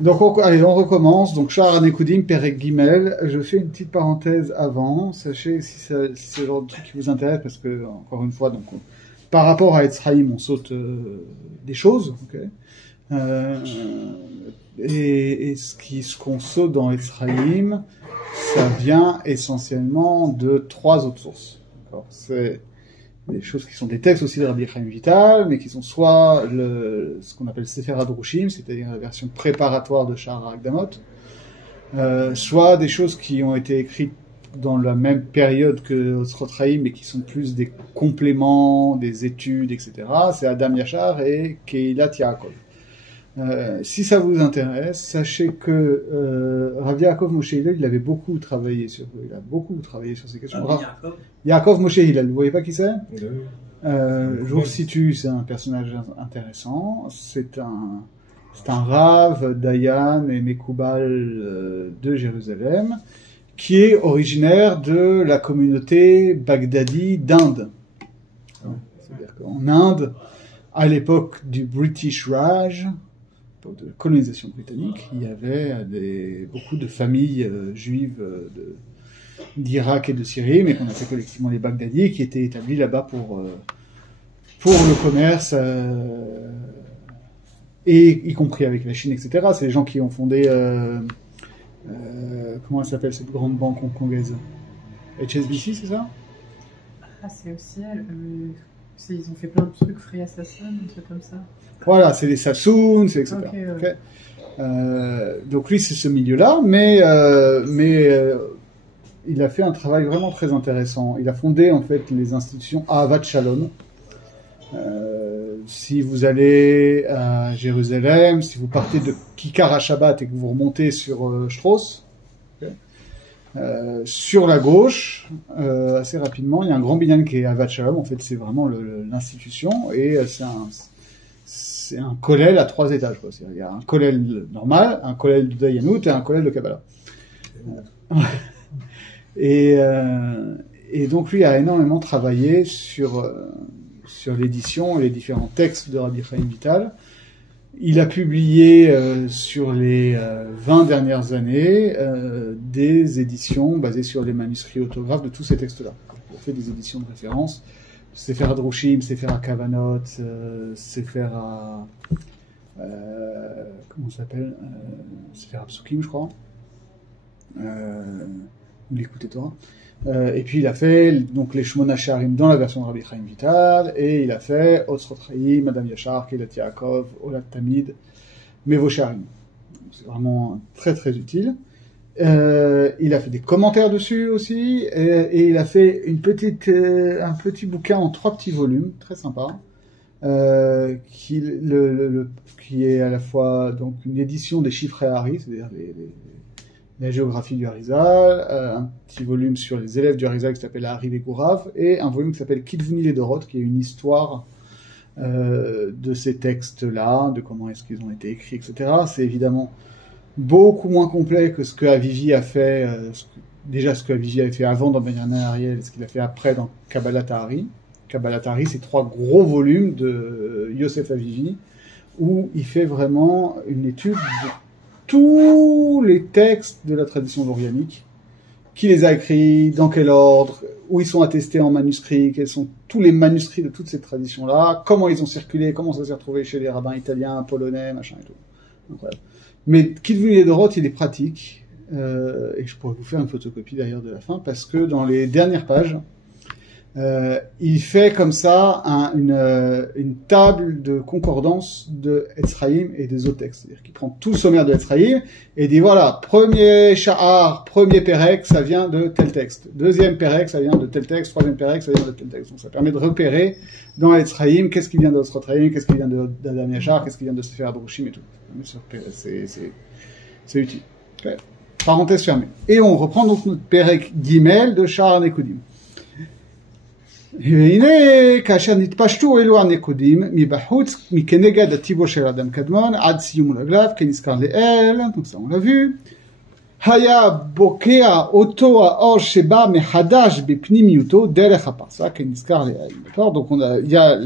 Donc, allez, on recommence. Donc, Sha'ar Nekudim, Perek Gimel. Je fais une petite parenthèse avant. Sachez si c'est le genre de truc qui vous intéresse, parce que, encore une fois, donc, par rapport à Etzraïm, on saute des choses. Okay, et ce qu'on saute dans Etzraïm, ça vient essentiellement de 3 autres sources. D'accord, c'est des choses qui sont des textes aussi de Rabbi Chaim Vital, mais qui sont soit ce qu'on appelle Sefer Hadrushim, c'est-à-dire la version préparatoire de Sha'ar HaAkdamot, soit des choses qui ont été écrites dans la même période que Otzrot Chaim, mais qui sont plus des compléments, des études, etc. C'est Adam Yashar et Keilat Yaakov. Si ça vous intéresse, sachez que Rav Yaakov Moshe Hillel, il a beaucoup travaillé sur ces questions. Yaakov Moshe Hillel, vous voyez pas qui c'est? Je vous situe, c'est un personnage intéressant. C'est un Rav, Dayan et Mekoubal de Jérusalem, qui est originaire de la communauté baghdadi d'Inde. C'est-à-dire qu'en Inde, à l'époque du British Raj, de la colonisation britannique, il y avait beaucoup de familles juives d'Irak et de Syrie, mais qu'on appelait collectivement les Baghdadis, qui étaient établis là-bas pour le commerce, et y compris avec la Chine, etc. C'est les gens qui ont fondé, comment elle s'appelle cette grande banque hongkongaise? HSBC, c'est ça? Ah, c'est aussi elle. Ils ont fait plein de trucs, Free Assassin, un truc comme ça. Voilà, c'est les Sassoon, c'est etc. Okay. Donc lui, c'est ce milieu-là, mais il a fait un travail vraiment très intéressant. Il a fondé en fait les institutions Ahavat Shalom. Si vous allez à Jérusalem, si vous partez de Kikar HaShabbat et que vous remontez sur Strauss, sur la gauche, assez rapidement, il y a un grand binyan qui est Ahavat Shalom. En fait, c'est vraiment l'institution, et c'est un kollel à 3 étages, quoi. Il y a un kollel normal, un kollel de Dayanout et un kollel de Kabbalah. Et donc lui a énormément travaillé sur l'édition et les différents textes de Rabbi Chaim Vital. Il a publié sur les 20 dernières années des éditions basées sur les manuscrits autographes de tous ces textes-là. Il a fait des éditions de référence. Sefer Hadrushim, Sefer HaKavanot, Sefer comment ça s'appelle, Sefer HaPsukim, je crois, ou l'Écoute Torah. Et puis il a fait donc les Shmona Sharim dans la version de Rabbi Chaim Vital, et il a fait Otzrot Chaim, Adam Yashar, Keilat Yaakov, Olat Tamid, Mevo Sharim. C'est vraiment très très utile. Il a fait des commentaires dessus aussi, et il a fait un petit bouquin en 3 petits volumes, très sympa, qui est à la fois donc une édition des chiffres Hari, c'est-à-dire la géographie du Harizal, un petit volume sur les élèves du Harizal qui s'appelle Hari Vegourav, et un volume qui s'appelle Kidvuni les Dorot, qui est une histoire de ces textes-là, de comment est-ce qu'ils ont été écrits, etc. C'est évidemment beaucoup moins complet que ce que Avivi a fait, ce que Avivi avait fait avant dans Benjamin Ariel, et ce qu'il a fait après dans Kabbalat Hari. Kabbalat Hari, c'est 3 gros volumes de Yosef Avivi, où il fait vraiment une étude de tous les textes de la tradition lorianique, qui les a écrits, dans quel ordre, où ils sont attestés en manuscrit, quels sont tous les manuscrits de toute cette tradition-là, comment ils ont circulé, comment ça s'est retrouvé chez les rabbins italiens, polonais, machin et tout. Incroyable. Mais Kidvuni les Dorot, il est pratique, et je pourrais vous faire une photocopie d'ailleurs de la fin, parce que dans les dernières pages, il fait comme ça une table de concordance de Etzraïm et des autres textes. C'est-à-dire qu'il prend tout le sommaire de Etzraïm et dit voilà, premier Sha'ar, premier Perek, ça vient de tel texte. Deuxième Perek, ça vient de tel texte. Troisième Perek, ça vient de tel texte. Donc ça permet de repérer dans Etzraïm qu'est-ce qui vient d'Otzrot Chaim, qu'est-ce qui vient d'Adam Yashar, qu'est-ce qui vient de Sefer Hadrushim et tout. C'est utile. Okay. Parenthèse fermée. Et on reprend donc notre Perek Gimel de Sha'ar Nekudim. והנה, כאשר נתפשטו אלו הנקודים מבחוץ, מכנגד הטיבו של אדם קדמון, עד סיום רגליו, כנזכר לאל, donc ça on l'a vu, היה בוקע אותו האור שבא מחדש בפנימיותו, דרך הפרסה, כנזכר לאל. D'accord, donc il y a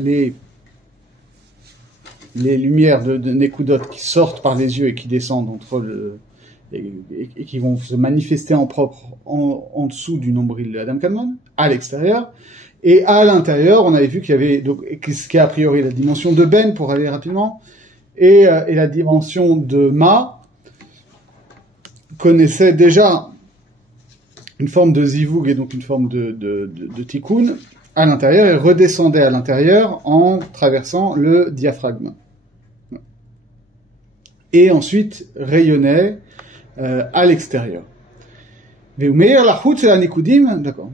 les lumières de Nekudot qui sortent par les yeux et qui descendent et qui vont se manifester en propre en dessous du nombril de Adam Kadmon, à l'extérieur. Et à l'intérieur, on avait vu qu'il y avait donc ce qui est a priori la dimension de Ben, pour aller rapidement, et la dimension de Ma connaissait déjà une forme de zivug et donc une forme de tikkun à l'intérieur et redescendait à l'intérieur en traversant le diaphragme. Et ensuite rayonnait à l'extérieur. Ve'umeir lachutz el hanikudim, d'accord,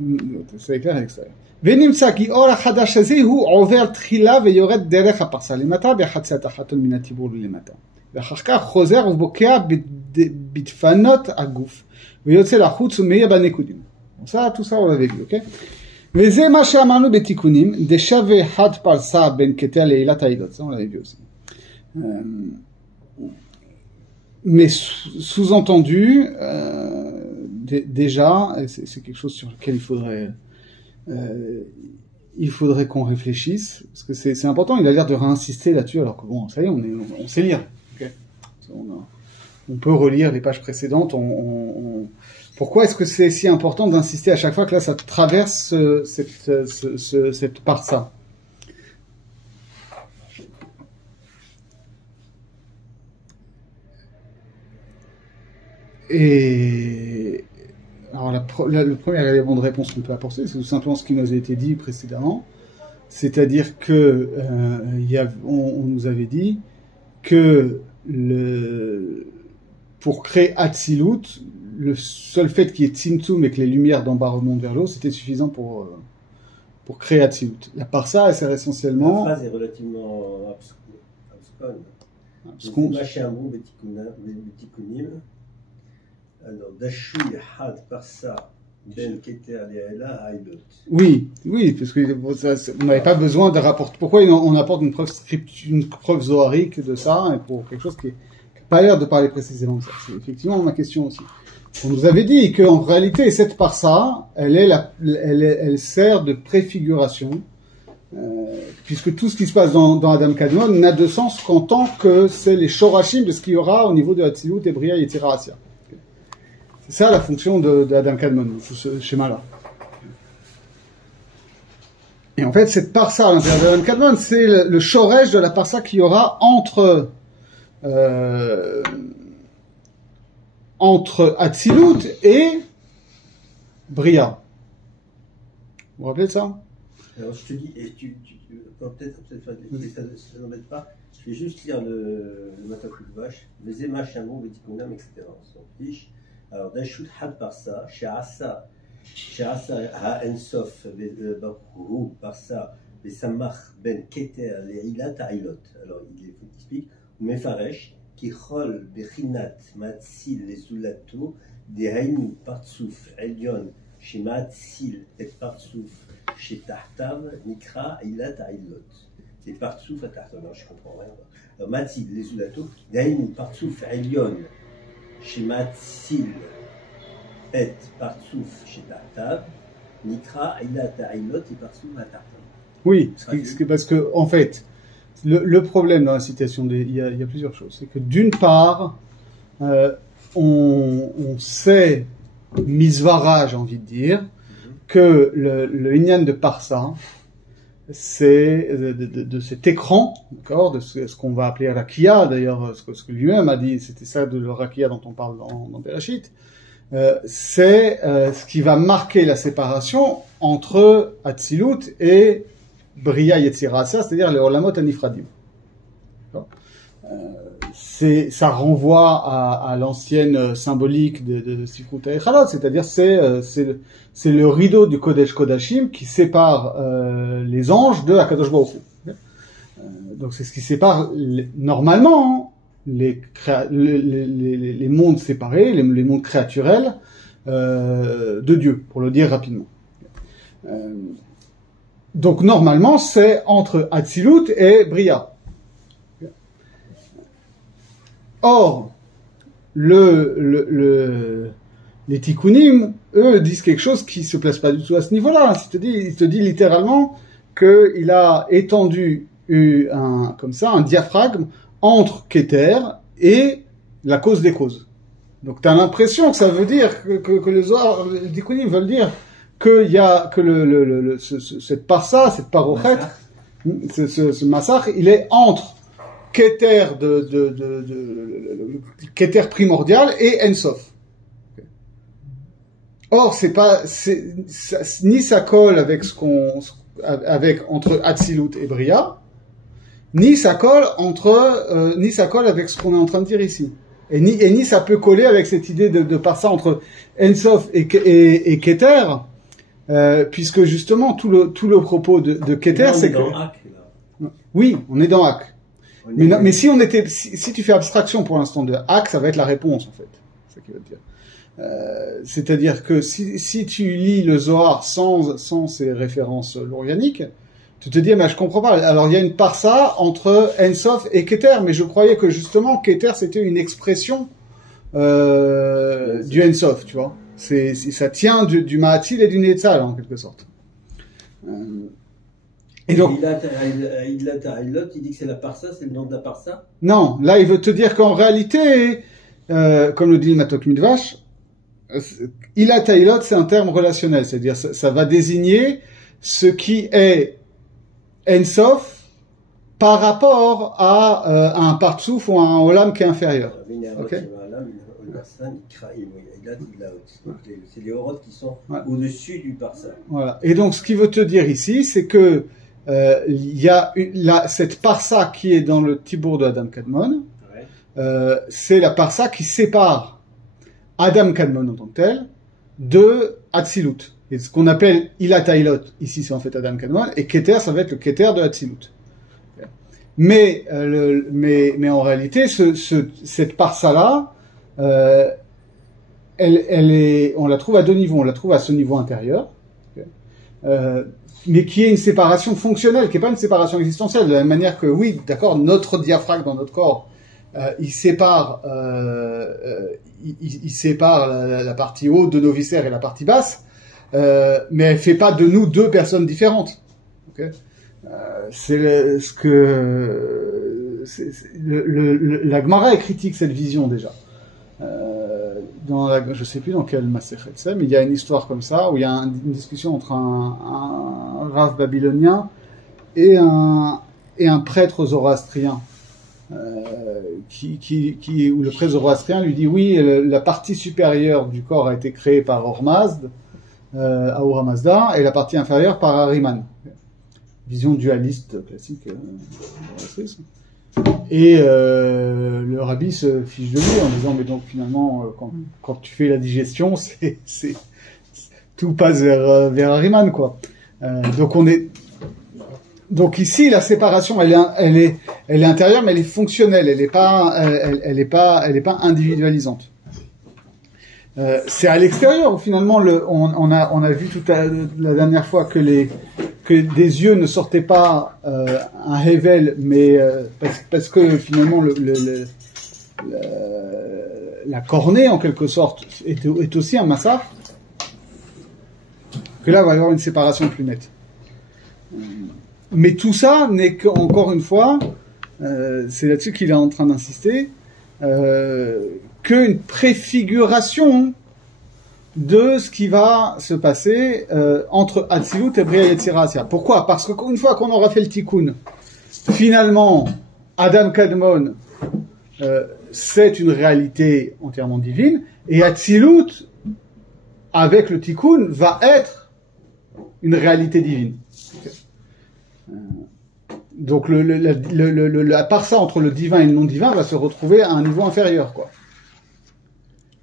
c'est clair à l'extérieur. ונמצא כי אור החדש הזה הוא עובר תחילה ויורד דרך הפרסה למטה בחצי התחתון מן הטיבור למטה. ואחר כך חוזר ובוקע בדפנות הגוף ויוצא לחוץ ומאיר בנקודים. tout ça on l'avait vu, ok? וזה מה שאמרנו בתיקונים, דשווה חד פרסה בין קטע לעילת העילות, ça on l'avait vu aussi. Mais sous-entendu, déjà, c'est quelque chose sur lequel il faudrait qu'on réfléchisse, parce que c'est important, il a l'air de réinsister là-dessus, alors que bon, ça y est, on sait lire. Okay. On peut relire les pages précédentes, pourquoi est-ce que c'est si important d'insister à chaque fois que là ça traverse cette parsa? Et alors le premier élément de réponse qu'on peut apporter, c'est tout simplement ce qui nous a été dit précédemment, c'est-à-dire que on nous avait dit que pour créer Hatzilut, le seul fait qu'il y ait Tzimtzum et que les lumières d'en bas remontent vers l'eau, c'était suffisant pour créer Hatzilut. La parsa, elle sert essentiellement... La phrase est relativement absconne. Alors, Dashu Had Parsa Ben Keter Leela Haïlot. Oui, parce que on n'avait pas besoin de rapporter. Pourquoi on apporte une preuve zoharique de ça, et pour quelque chose qui n'a pas l'air de parler précisément de ça? C'est effectivement ma question aussi. On nous avait dit qu'en réalité, cette parsa, elle sert de préfiguration, puisque tout ce qui se passe dans Adam Kadmon n'a de sens qu'en tant que c'est les shorashim de ce qu'il y aura au niveau de Hatzilut et Bria et Yetzirah Asya. C'est ça la fonction de Adam Kadmon, tout ce schéma-là. Et en fait, cette parsa à l'intérieur de Adam Kadmon, c'est le shoresh de la parsa qu'il y aura entre Hatzilut et Bria. Vous vous rappelez de ça? Alors je te dis, et tu peut-être ça n'embête pas, je vais juste lire le Matakul Vache, les Ema Shamon, Vetikunam, etc. On s'en fiche. Alors, Dashut Had Parsa, She'asa Ha'ensof, Bahu Parsa, Besamach Ben Keter, Le'ilat Ha'ilot. Alors, il explique, Mefaresh, Kichol, Bechinat, Matzil, les Zulato, Dehainu, Partsouf, Elyon, chez Matzil, et Partsouf, chez Tahtav, Nikra, Ilat Ha'ilot. C'est Partsouf à Tahtav, non, je comprends rien. Alors, Matzil, les Zulato, Dehainu, Partsouf, Elyon, chez Matzil et Partsouf chez Tahtav, Nikra, Ilat Ha'ilot et Partsouf à Tahtav. Oui, parce que en fait, le problème dans la citation, il y a plusieurs choses. C'est que d'une part, on sait, misvara, j'ai envie de dire, que le Inyan de Parsa, c'est de cet écran, d'accord, de ce qu'on va appeler Rakia, d'ailleurs, ce que lui-même a dit, c'était ça de le Rakia dont on parle dans Bereshit, c'est ce qui va marquer la séparation entre Hatzilut et Bria Yetzirah Asya, c'est-à-dire les Olamot Anifradim. Ça renvoie à l'ancienne symbolique de Sifrut HaEchalot, c'est-à-dire c'est le rideau du Kodesh Kodashim qui sépare les anges de Akadosh Baruch Hu. Donc c'est ce qui sépare normalement les mondes séparés, les mondes créaturels de Dieu, pour le dire rapidement. Donc normalement c'est entre Hatzilut et Bria. Or, les tikkunim, eux, disent quelque chose qui se place pas du tout à ce niveau-là. Il te dit littéralement qu'il a étendu comme ça, un diaphragme entre Keter et la cause des causes. Donc tu as l'impression que ça veut dire que les Zohar, les Dikunim veulent dire qu'il y a que cette parsa, cette parochet, ce massacre, il est entre Keter Keter primordial et Ensof. Or ni ça colle avec entre Atzilut et Bria, ni ça colle avec ce qu'on est en train de dire ici. Et ni ça peut coller avec cette idée de parsa entre Ensof et Keter, puisque justement tout le propos de Keter, c'est que oui, on est dans Hak. Mais si tu fais abstraction pour l'instant de Hak, ça va être la réponse en fait. C'est ça qu'il veut dire. C'est-à-dire que si tu lis le Zohar sans ces références lourianiques, tu te dis mais je comprends pas. Alors il y a une parsa entre Ensof et Keter, mais je croyais que justement Keter c'était une expression du Ensof, tu vois. Ça tient du Ma'atil et du Netzal en quelque sorte. Et donc, il dit que c'est la parsa, c'est le nom de la parsa. Non, là il veut te dire qu'en réalité, comme le dit le Matok Midvash, Ilat Hailot, c'est un terme relationnel, c'est-à-dire ça va désigner ce qui est Ensof par rapport à un Partsouf ou à un Olam qui est inférieur. Okay. C'est les Orot qui sont au-dessus du Parsa. Voilà. Et donc ce qu'il veut te dire ici, c'est que il y a cette Parsa qui est dans le Tibour de Adam Kadmon, c'est la Parsa qui sépare Adam Kadmon en tant que tel de Atzilut. Et ce qu'on appelle Ilat Hailot, ici c'est en fait Adam Kadmon, et Keter, ça va être le Keter de Atzilut. Mais en réalité, cette parsa-là, on la trouve à deux niveaux. On la trouve à ce niveau intérieur, mais qui est une séparation fonctionnelle, qui n'est pas une séparation existentielle, de la même manière que, oui, d'accord, notre diaphragme dans notre corps, il sépare la partie haute de nos viscères et la partie basse, mais elle fait pas de nous deux personnes différentes. Okay, la Gemara critique cette vision déjà. Je sais plus dans quel Masechet c'est, mais il y a une histoire comme ça où il y a une discussion entre un Rav babylonien et un prêtre zoroastrien. Où le prêtre zoroastrien lui dit oui, la partie supérieure du corps a été créée par Ahura Mazda, et la partie inférieure par Ahriman. Vision dualiste classique. Et le rabbi se fiche de lui en disant mais donc finalement quand tu fais la digestion, tout passe vers Ahriman quoi. Donc ici la séparation elle est intérieure, mais elle est fonctionnelle, elle est pas individualisante. C'est à l'extérieur où finalement on a vu la dernière fois que des yeux ne sortaient pas un Hevel, mais parce que finalement la cornée en quelque sorte est aussi un massacre, que là il va y avoir une séparation plus nette. Mais tout ça n'est qu'encore une fois, c'est là-dessus qu'il est en train d'insister, qu'une préfiguration de ce qui va se passer entre Atzilut et Bria Yetzira Asya. Pourquoi ? Parce qu'une fois qu'on aura fait le Tikkun, finalement, Adam Kadmon, c'est une réalité entièrement divine, et Atzilut, avec le Tikkun, va être une réalité divine. Donc la parsa entre le divin et le non divin va se retrouver à un niveau inférieur, quoi.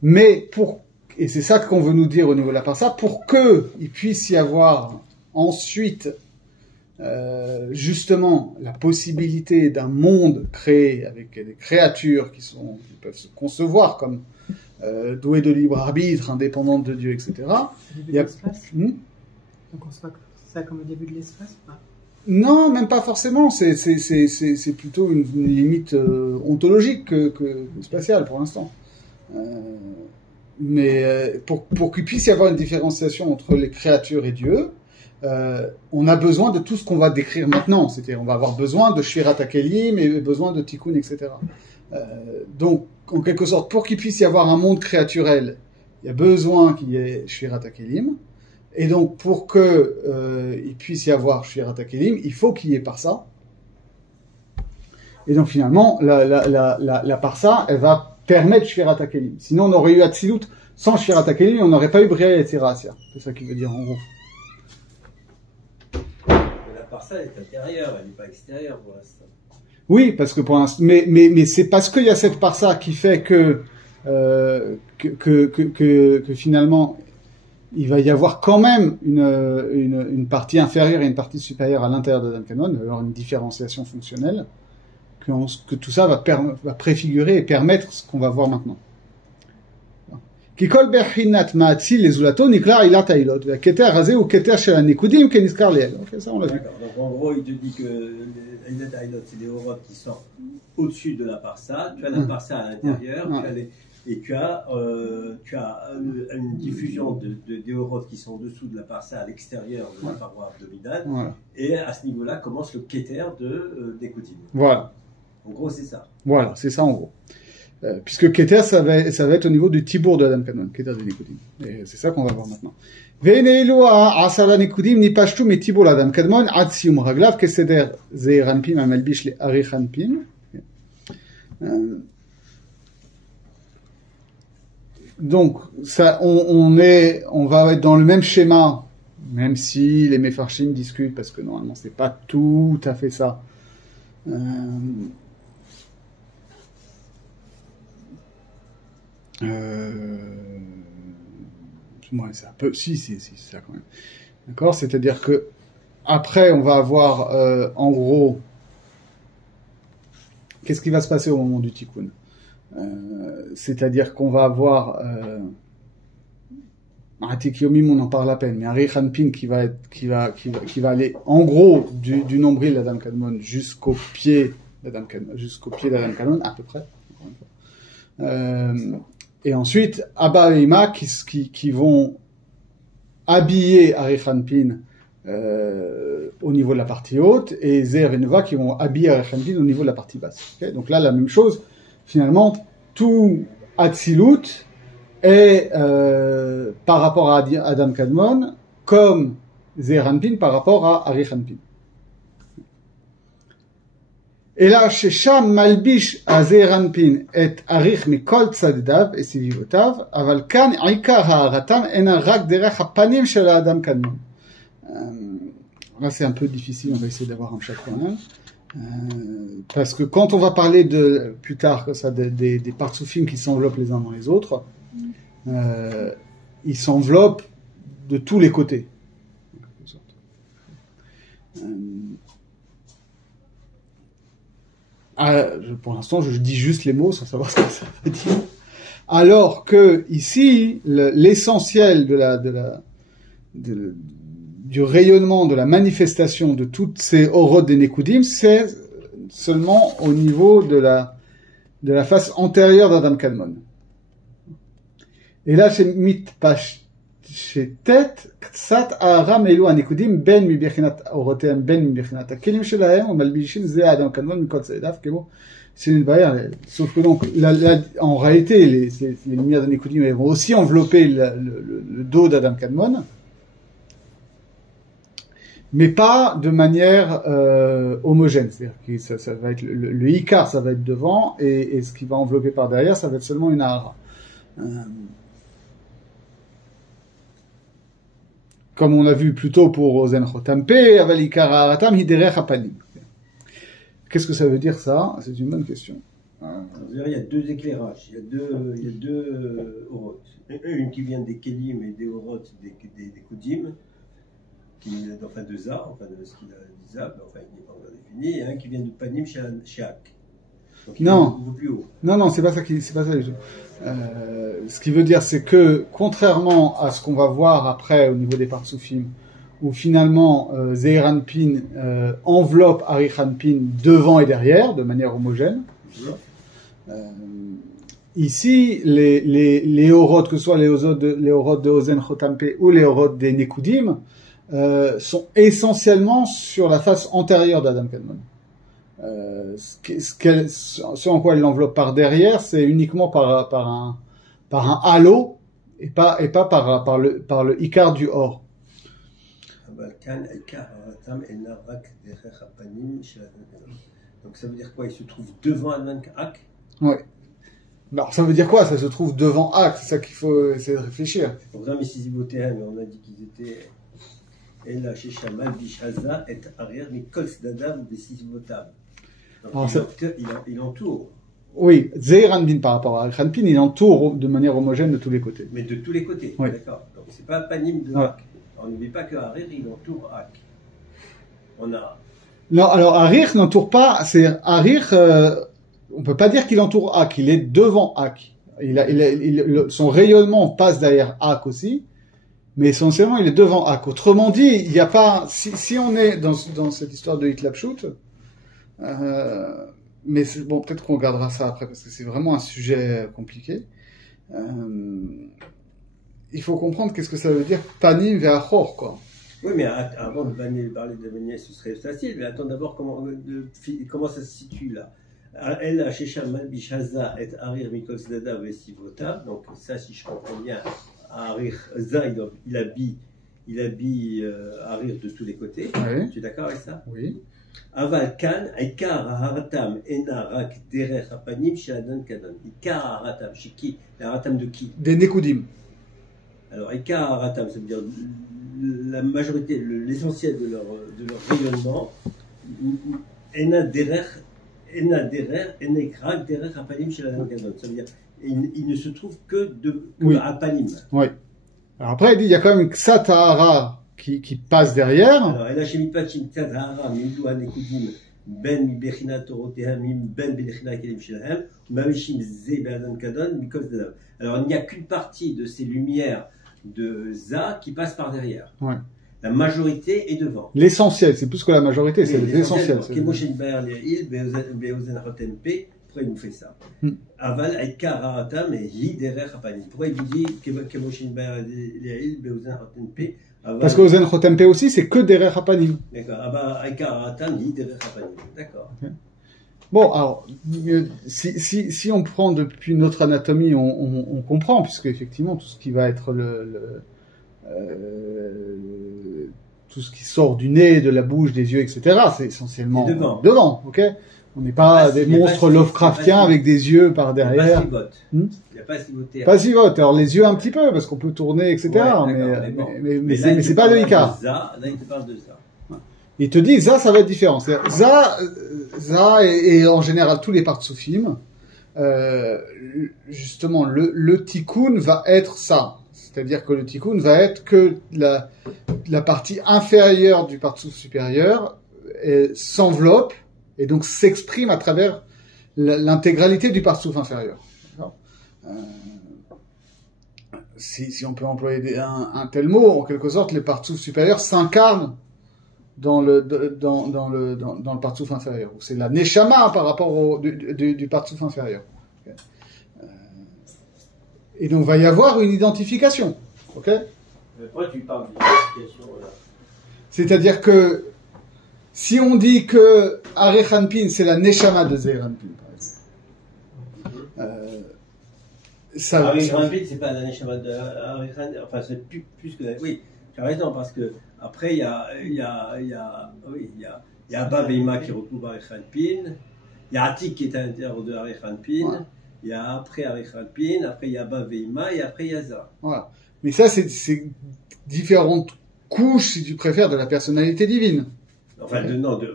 Mais et c'est ça qu'on veut nous dire au niveau de la parsa, pour que il puisse y avoir ensuite justement la possibilité d'un monde créé avec des créatures qui peuvent se concevoir comme douées de libre arbitre, indépendantes de Dieu, etc. Il y a... Donc on se voit ça comme le début de l'espace ou pas ? Non, même pas forcément. C'est plutôt une limite ontologique que spatiale pour l'instant. Mais pour qu'il puisse y avoir une différenciation entre les créatures et Dieu, on a besoin de tout ce qu'on va décrire maintenant. C'est-à-dire, on va avoir besoin de Shvirat HaKelim et besoin de Tikkun, etc. Donc, en quelque sorte, pour qu'il puisse y avoir un monde créaturel, il y a besoin qu'il y ait Shvirat HaKelim. Et donc, pour que il puisse y avoir Shvirat HaKelim, il faut qu'il y ait Parsa. Et donc, finalement, la Parsa, elle va permettre Shvirat HaKelim. Sinon, on aurait eu Atzilut sans Shvirat HaKelim, on n'aurait pas eu Bria et Yetzirah Asya. C'est ça qu'il veut dire, en gros. La Parsa est intérieure, elle n'est pas extérieure pour l'instant. Oui, parce que pour l'instant, mais c'est parce qu'il y a cette Parsa qui fait que finalement, il va y avoir quand même une partie inférieure et une partie supérieure à l'intérieur d'Adam Kanon, il va y avoir une différenciation fonctionnelle, que tout ça va préfigurer et permettre ce qu'on va voir maintenant. Kikol berhinat ma'atzil lezulato nikla ilat ailot, ve keter hazeh ou keter shel hanikudim keniskar leel. Ok, ça on l'a vu. D'accord. Donc en gros, il te dit que les ilat ailot, c'est des orotes qui sont au-dessus de la parsa. Tu as la parsa à l'intérieur, et tu as une diffusion des orotes qui sont en dessous de la parsa à l'extérieur de la paroi abdominale. Voilà. Et à ce niveau-là commence le keter des coudim. Voilà. En gros, c'est ça. Voilà, c'est ça en gros. Puisque Keter, ça va être au niveau du Tibour de Adam Kanon, Keter de Nikudim. Et c'est ça qu'on va voir maintenant. Ve'neilu asara Nikudim nipashtu me Tibour Adam Kanon ad sium raglav keseder zeiranpim amalbish le arichanpim. Donc, ça, on va être dans le même schéma, même si les Mefarshim discutent, parce que normalement c'est pas tout à fait ça. Ouais, c'est un peu, si, c'est ça quand même. D'accord? C'est-à-dire que, après, on va avoir, en gros, qu'est-ce qui va se passer au moment du Tikkun? C'est-à-dire qu'on va avoir, Atik Yomim, on en parle à peine, mais Ari Hanpin qui va aller, en gros, du nombril d'Adam Kadmon jusqu'au pied d'Adam Kadmon, à peu près. Et ensuite, Abba et Ima qui vont habiller Ari Hanpin au niveau de la partie haute, et Zer et Neva qui vont habiller Ari Hanpin au niveau de la partie basse. Okay, donc là, la même chose. Finalement, tout Atzilut est par rapport à Adam Kadmon, comme Zer Hanpin par rapport à Ari Hanpin. Et là, chez Sham Malbish à Zer Hanpin et Arich Mikol Tzadidav et Sivivotav, aval kan Ikar Ha'aratam ena rak derech hapanim shel Adam Kadmon. Là, c'est un peu difficile, on va essayer d'avoir un chaque point. Parce que quand on va parler plus tard, ça, des partsoufim qui s'enveloppent les uns dans les autres, ils s'enveloppent de tous les côtés. Pour l'instant, je dis juste les mots sans savoir ce que ça veut dire. Alors que ici, l'essentiel du rayonnement, de la manifestation de toutes ces orot des Nekudim, c'est seulement au niveau de la face antérieure d'Adam Kadmon. Et là, chez Mitpash, chez Tête, Ksat Aram Elu Anekudim, Ben Mibechinat Orotem, Ben Mibechinat Kelim Shelahem, ou Malbishim Ze Adam Kadmon, Mikot Seedaf, Kebo. C'est une barrière. Sauf que donc, en réalité, les lumières d'Anekudim, elles vont aussi envelopper le dos d'Adam Kadmon, mais pas de manière homogène. C'est-à-dire que ça va être le Ikar, ça va être devant, et ce qui va envelopper par derrière, ça va être seulement une Ahara. Comme on a vu plus tôt pour Ozen Chotampe, Aval Ikar Aharatam Hiderech Hapanim. Qu'est-ce que ça veut dire ça? C'est une bonne question. Il y a deux éclairages, il y a deux orotes. Une qui vient des Kelim et des orotes des Kudim, enfin de Za, enfin de ce qu'il a dit Za, enfin il n'est pas encore défini, et un qui vient de Panim Shak. Donc il est beaucoup plus haut. Non, c'est pas ça du tout. Ce qui veut dire, c'est que, contrairement à ce qu'on va voir après au niveau des Partsoufim, où finalement Zeir Hanpin enveloppe Ari Hanpin devant et derrière, de manière homogène, ici, les orotes, que ce soit les orotes de Ozen Chotampe ou les orotes des Nekudim, sont essentiellement sur la face antérieure d'Adam Kadmon. Ce en quoi elle l'enveloppe par derrière, c'est uniquement par un halo et pas par le Icar du or. Donc ça veut dire quoi? Il se trouve devant Adnan Ak? Oui. Alors ça veut dire quoi? Ça se trouve devant Ak, c'est ça qu'il faut essayer de réfléchir. On a dit qu'ils étaient Ella Sheshamal Bishaza et arrière Mikol Sdadav des Sisivotam. Donc il entoure. Oui, Zeir Anpin par rapport à Anpin, il entoure de manière homogène de tous les côtés. Mais de tous les côtés, oui. D'accord. Donc c'est pas Panim de Ak. On n'oublie pas que Harir, il entoure Ak. On a. Non, alors Harir n'entoure pas. C'est Harir. On peut pas dire qu'il entoure Ak. Il est devant Ak. Son rayonnement passe derrière Ak aussi, mais essentiellement il est devant Ak. Autrement dit, il n'y a pas. Si on est dans cette histoire de Hitlapshut, mais bon, peut-être qu'on regardera ça après parce que c'est vraiment un sujet compliqué. Il faut comprendre qu'est-ce que ça veut dire Panim ve'achor, quoi. Oui, mais avant de parler de Baniel, ce serait facile. Mais attends d'abord comment ça se situe là. Elle a Sheshamal Bishaza et Harir Mikol Sdada Vesivota. Donc ça, si je comprends bien, Harir Za, il habille Harir de tous les côtés. Oui. Tu es d'accord avec ça? Oui. Aval Kan, Ikar Haratam, Ena Rak Derer Hapanim, Shadan Kadan. Ikar Haratam, chez qui? Haratam de qui? Des Nekudim. Alors, Ikar Haratam, ça veut dire la majorité, l'essentiel de leur rayonnement, Ena Derer, Ena Ikrak Derer Hapanim, Shadan Kadan. Ça veut dire, il ne se trouve que Hapanim. Oui. Alors après, il dit, il y a quand même Ksatahara qui passe derrière. Alors, elle a chez Mitpachim Ksatahara, Milou Anekudim, Ben Bechina Torotehamim, Ben Bechina Kelim Shelahem, Mamishim Ze Be'adan Kadon, Mikos Dadam. Alors, il n'y a qu'une partie de ces lumières de Za qui passe par derrière. Ouais. La majorité est devant. L'essentiel, c'est plus que la majorité, c'est l'essentiel. Pourquoi il nous fait ça? Aval Aikar Haratam et Hi Derer Hapanim. Pourquoi il vous dit Kemoshin Ber Leil Beozen Hatenpe? Parce que Ozen Chotempe aussi, c'est que Derer Hapanim. D'accord. Aikar Haratam, Hi Derer Hapanim. D'accord. Okay. Bon, alors, si on prend depuis notre anatomie, on comprend, puisque effectivement, tout ce qui va être tout ce qui sort du nez, de la bouche, des yeux, etc., c'est essentiellement devant, ok? On n'est pas des monstres Lovecraftiens avec des yeux par derrière. Il n'y a pas Sivote. Pas Sivote. Alors, les yeux un petit peu, parce qu'on peut tourner, etc., ouais, mais c'est pas le Icar. Là, il te parle de ça. Il te dit, ça va être différent. Ça et en général tous les Partsoufim, justement, le Tikkun va être ça. C'est-à-dire que le Tikkun va être que la partie inférieure du Partsouf supérieur s'enveloppe et donc s'exprime à travers l'intégralité du Partsouf inférieur. Si on peut employer un tel mot, en quelque sorte, les Partsouf supérieurs s'incarnent dans le Partsouf inférieur. C'est la Neshama par rapport du Partsouf inférieur. Okay. Et donc, va y avoir une identification. Ok? Pourquoi tu parles d'identification là? C'est-à-dire que, si on dit que Arechanpin, c'est la Neshama de Zeranpin, par exemple. Arechanpin, c'est pas la Neshama de Arechanpin, enfin, c'est plus que la... Oui, tu as raison, parce que, après, il y a Abba Veima qui recouvre Arechanpin, il y a Atik qui est à l'intérieur de Arechanpin, ouais. Il y a après Arechanpin, après il y a Abba Veima, et après il y a Za. Voilà. Mais ça, c'est différentes couches, si tu préfères, de la personnalité divine. Enfin,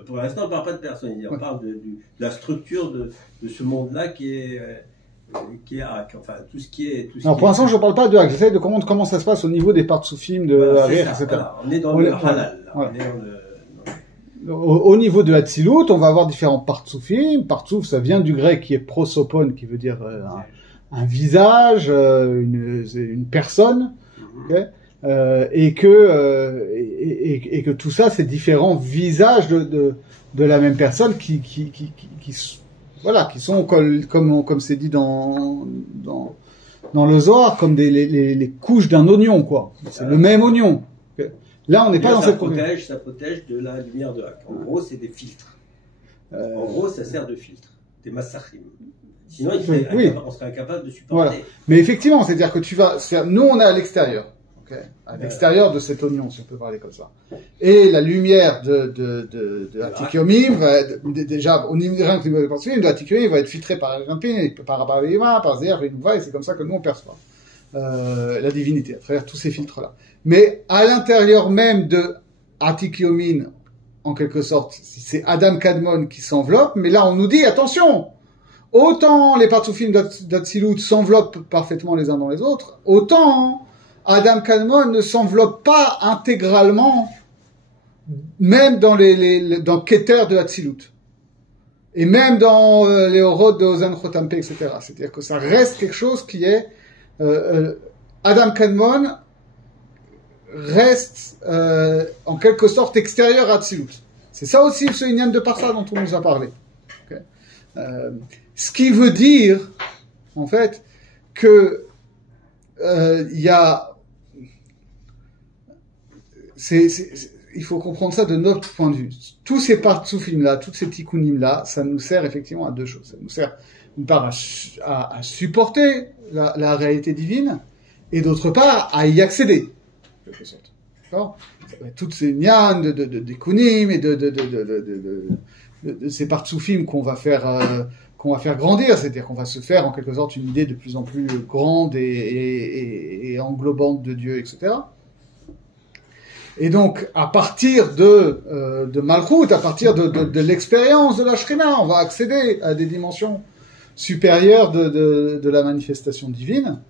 pour l'instant, on ne parle pas de personnalité, on parle de la structure de ce monde-là qui est Ak, enfin, tout ce qui est... Non, pour l'instant, je ne parle pas de Ak, j'essaie de comprendre comment ça se passe au niveau des Partsoufim, de Harir, etc. Voilà. On est dans le halal, là. Voilà. Au niveau de Hatzilut, on va avoir différents Partsoufim. Partsouf, ça vient du grec qui est prosopone, qui veut dire un visage, une personne, okay, et que tout ça, c'est différents visages de la même personne qui sont comme c'est dit dans le Zohar, comme les couches d'un oignon, quoi. C'est le même oignon. Okay. Là, on n'est pas dans cette ça protège de la lumière de Hak. En gros, c'est des filtres. En gros, ça sert de filtre, des massachim. Sinon, on serait incapable de supporter. Voilà. Mais effectivement, c'est-à-dire que nous, on est à l'extérieur. Okay, à l'extérieur de cet oignon, si on peut parler comme ça. Et la lumière de Atikyomim déjà, au niveau de Atikyomim va être filtrée par Rampin, par Abaléma, par Zéher, et c'est comme ça que nous on perçoit la divinité, à travers tous ces filtres-là. Mais à l'intérieur même de Atikyomim, en quelque sorte, c'est Adam Kadmon qui s'enveloppe, mais là on nous dit, attention, autant les Partsoufim d'Atsilut s'enveloppent parfaitement les uns dans les autres, autant Adam Kadmon ne s'enveloppe pas intégralement, même dans dans Keter de Hatzilut. Et même dans les Orod de Ozan Chotampe, etc. C'est-à-dire que ça reste quelque chose qui est, Adam Kadmon reste, en quelque sorte extérieur à Hatzilut. C'est ça aussi ce Inyan de Parsa dont on nous a parlé. Okay. Ce qui veut dire, en fait, que, il y a, il faut comprendre ça de notre point de vue. Tous ces partsoufim-là, tous ces tikkunim-là, ça nous sert effectivement à deux choses. Ça nous sert, d'une part, à supporter la réalité divine, et d'autre part, à y accéder. En quelque sorte. D'accord? Toutes ces nyan de tikkunim et de ces partsoufim qu'on va faire grandir, c'est-à-dire qu'on va se faire en quelque sorte une idée de plus en plus grande et englobante de Dieu, etc. Et donc, à partir de Malchut, à partir de l'expérience de la Shrina, on va accéder à des dimensions supérieures de la manifestation divine,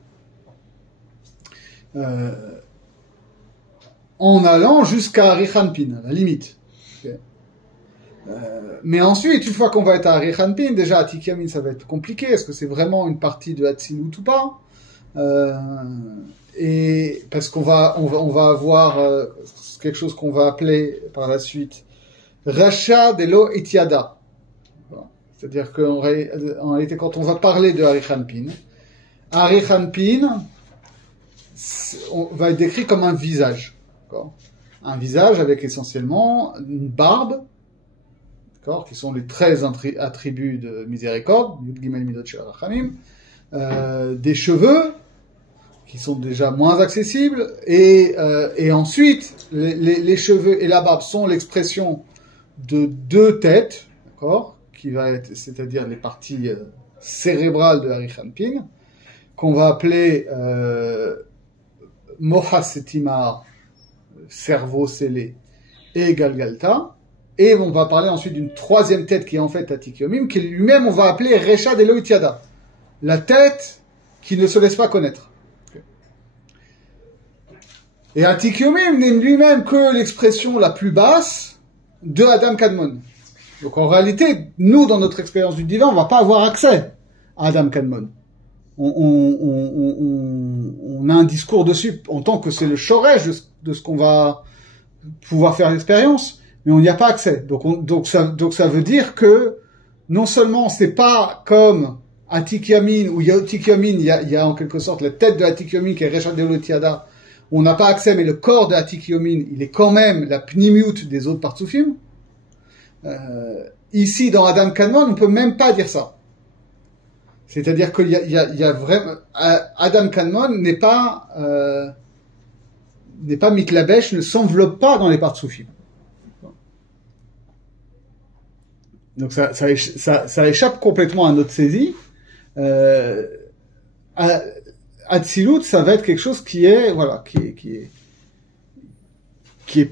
en allant jusqu'à Arichanpin, à la limite. Okay. Mais ensuite, une fois qu'on va être à Arichanpin, déjà à Atikyomim, ça va être compliqué. Est-ce que c'est vraiment une partie de Hatzilut ou pas? Et parce qu'on va avoir quelque chose qu'on va appeler par la suite Racha Delo Etiada. C'est-à-dire qu'en réalité, quand on va parler de Arichanpin, on va être décrit comme un visage. D'accord? Un visage avec essentiellement une barbe, d'accord, qui sont les 13 attributs de miséricorde, des cheveux, qui sont déjà moins accessibles, et ensuite, les cheveux et la barbe sont l'expression de deux têtes, d'accord, qui va être, c'est-à-dire les parties cérébrales de Arichanpin, qu'on va appeler Mohasetimar, cerveau scellé, et Galgalta, et on va parler ensuite d'une troisième tête qui est en fait Atikyomim, qui lui-même on va appeler Recha Deloitiada, la tête qui ne se laisse pas connaître. Et Atikyomim n'est lui-même que l'expression la plus basse de Adam Kadmon. Donc en réalité, nous, dans notre expérience du divin, on va pas avoir accès à Adam Kadmon. On a un discours dessus en tant que c'est le shoresh de ce qu'on va pouvoir faire l'expérience, mais on n'y a pas accès. Donc ça veut dire que non seulement c'est pas comme Atikyomim, où il y a Atikyomim, il y a en quelque sorte la tête de Atikyomim qui est Recha Delotiada, on n'a pas accès, mais le corps de Atikyomim, il est quand même la pnimiut des autres partsoufim. Ici, dans Adam Kadmon, on ne peut même pas dire ça. C'est-à-dire qu'il y a vraiment, Adam Kadmon n'est pas mitlabesh, ne s'enveloppe pas dans les partsoufim. Donc ça échappe complètement à notre saisie. Hatzilut, ça va être quelque chose qui est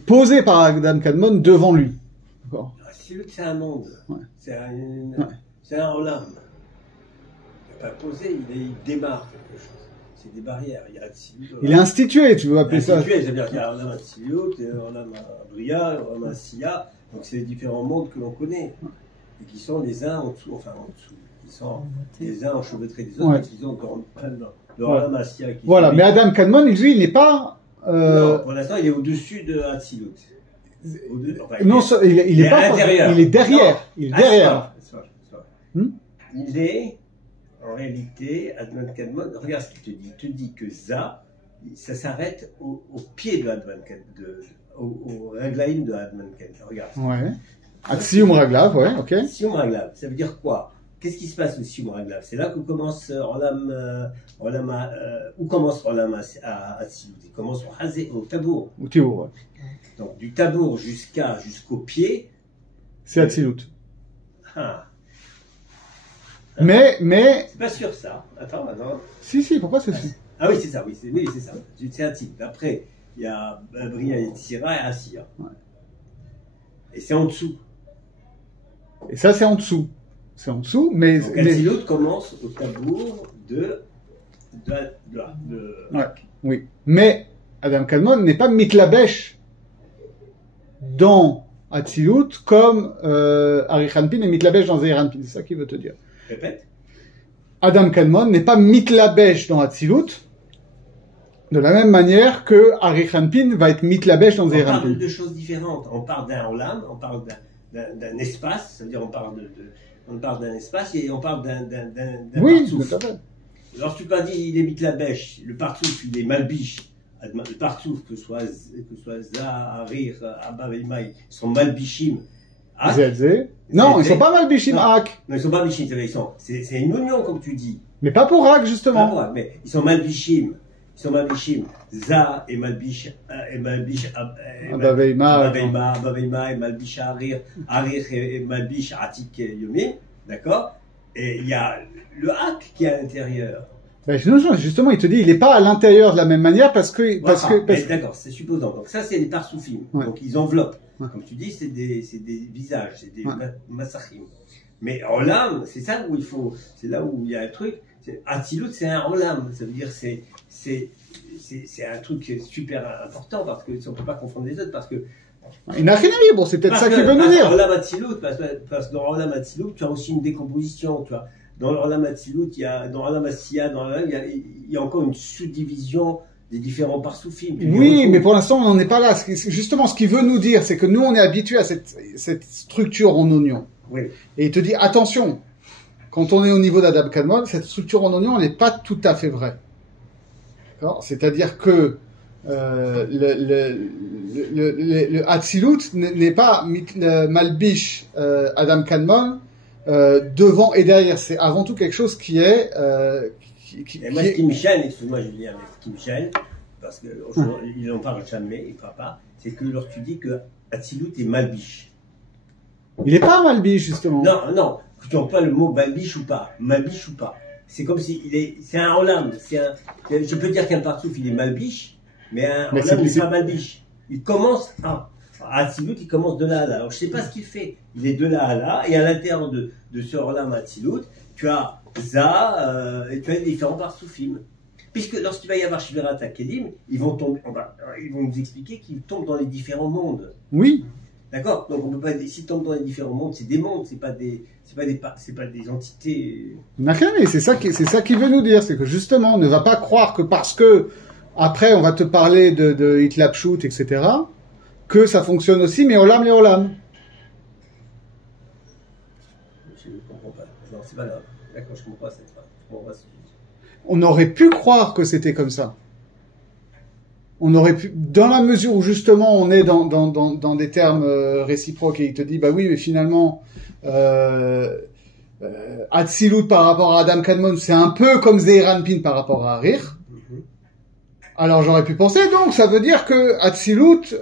posé par Adam Kadmon devant lui. D'accord. Hatzilut, c'est un monde. Ouais. C'est un olam. Il n'est pas posé, il démarre quelque chose. C'est des barrières. Il y a Hatzilut. Il est institué, tu veux appeler ça. Institué, c'est-à-dire qu'il y a un olam Hatzilut, un olam Bria, un olam Asiya. Donc c'est les différents mondes que l'on connaît. Et qui sont les uns en dessous. Ils sont les uns enchevêtrés des autres, ils ont le olam Asiya. Voilà, mais Adam Kadmon, lui, il n'est pas... Non, pour l'instant, il est au-dessus de Hatzilut. Non, il est pas intérieur. Il est derrière. Non. Il est derrière. Il est, en réalité, Adam Kadmon, regarde ce qu'il te dit. Il te dit que ça s'arrête au pied de Adam Kadmon. au Raglaïm de Admanken. Regarde. Ouais. Atsium Raglav, ouais, ok. Sium Raglav, ça veut dire quoi? Qu'est-ce qui se passe au Sium Raglav? C'est là que commence où commence Olam à Atsilut? Il commence au Tabour. Ou Tiour, ouais. Donc du Tabour jusqu'au pied. C'est Atsilut. Ah. Mais. C'est pas sûr ça. Attends. Si, pourquoi c'est ça? Ah oui, c'est ça, c'est ça. C'est Atsilut. Après, il y a Bria et Tissira et Assir. Ouais. Et c'est en dessous. Et ça, c'est en dessous. C'est en dessous, mais. Donc Atsilut commence au Tabour de Ouais, oui. Mais Adam Kadmon n'est pas mitlabesh dans Atsilut comme Arichanpin est mitlabesh dans Zeranpin. C'est ça qu'il veut te dire. Répète. Adam Kadmon n'est pas mitlabesh dans Atsilut de la même manière que Arichanpin va être mitlabesh dans On Zeranpin. parle de choses différentes. On parle d'un olam, on parle d'un espace, c'est-à-dire on parle d'un espace et on parle d'un Oui, partsouf. tout à fait. Lorsque tu pas dit il est mitlabèche, le partsouf il est malbiche. Le partsouf, que ce soit Za, Harir, Abba et Imaï, ils sont malbichim. Zé. Non, ils sont pas mal bishim Non. Ak. Non, ils sont pas bichim, c'est une union comme tu dis. Mais pas pour Ak, Pas justement. pour, mais ils sont malbichim. Za et malbiche, Abaveima. Baveima et malbiche Harir et malbiche Atik Yomim, d'accord? Et il y a le Hak qui est à l'intérieur. Ben, justement, il te dit, il n'est pas à l'intérieur de la même manière parce que. D'accord, c'est supposant. Donc ça, c'est les parsoufim. Ouais. Donc ils enveloppent. Ouais. Comme tu dis, c'est des visages, c'est des Ouais. massachim. Mais Olam, c'est ça où c'est là où il y a un truc. Atzilut, c'est un Olam. Ça veut dire c'est un truc super important parce que on peut pas confondre les autres parce que Il n'a rien à dire. Bon, c'est peut-être ça qu'il veut nous dire. Olam Atzilut, parce que dans Olam Atzilut, tu as aussi une décomposition, tu vois. Dans l'Olam Atzilut, dans l'Olam Asiya, il y a encore une sous-division des différents parsoufim. Oui, mais pour l'instant, on n'en est pas là. Justement, ce qu'il veut nous dire, c'est que nous, on est habitués à cette structure en oignon. Oui. Et il te dit, attention, quand on est au niveau d'Adam Kadmon, cette structure en oignon, elle n'est pas tout à fait vraie. D'accord ? C'est-à-dire que le Hatzilut n'est pas Malbish Adam Kadmon devant et derrière. C'est avant tout quelque chose qui est... Et moi, ce qui me gêne, excuse-moi Julien, mais ce qui me gêne, parce qu'il n'en parle jamais, il ne parle pas, c'est que lorsque tu dis que Hatzilut est malbiche. Il n'est pas Malbish, justement. Non, que tu emploies le mot malbiche ou pas. C'est comme si c'est un olam. Je peux dire qu'un partouf, il est malbiche, mais un olam, il n'est pas malbiche. Il commence Hatzilut, il commence de là à là. Alors, je ne sais pas ce qu'il fait. Il est de là à là, et à l'intérieur de ce olam Hatzilut, tu as Za, et tu as les différents partoufim. Puisque lorsqu'il va y avoir Shvirat HaKelim, ils vont nous expliquer qu'ils tombent dans les différents mondes. Oui. D'accord? Donc on peut pas, s'ils tombent dans les différents mondes, c'est des mondes, c'est pas des entités. Mais c'est ça qu'il veut nous dire, c'est que justement, on ne va pas croire que parce que après on va te parler de Hitlapshut, etc., que ça fonctionne aussi, mais Olam les Olam. Je ne comprends pas. Non, c'est pas grave. D'accord, je comprends pas cette phrase. On aurait pu croire que c'était comme ça. On aurait pu, dans la mesure où justement on est dans des termes réciproques et il te dit, bah oui, mais finalement, Hatzilut par rapport à Adam Kadmon, c'est un peu comme Zeranpin par rapport à Harir. Alors j'aurais pu penser, donc ça veut dire que Hatzilut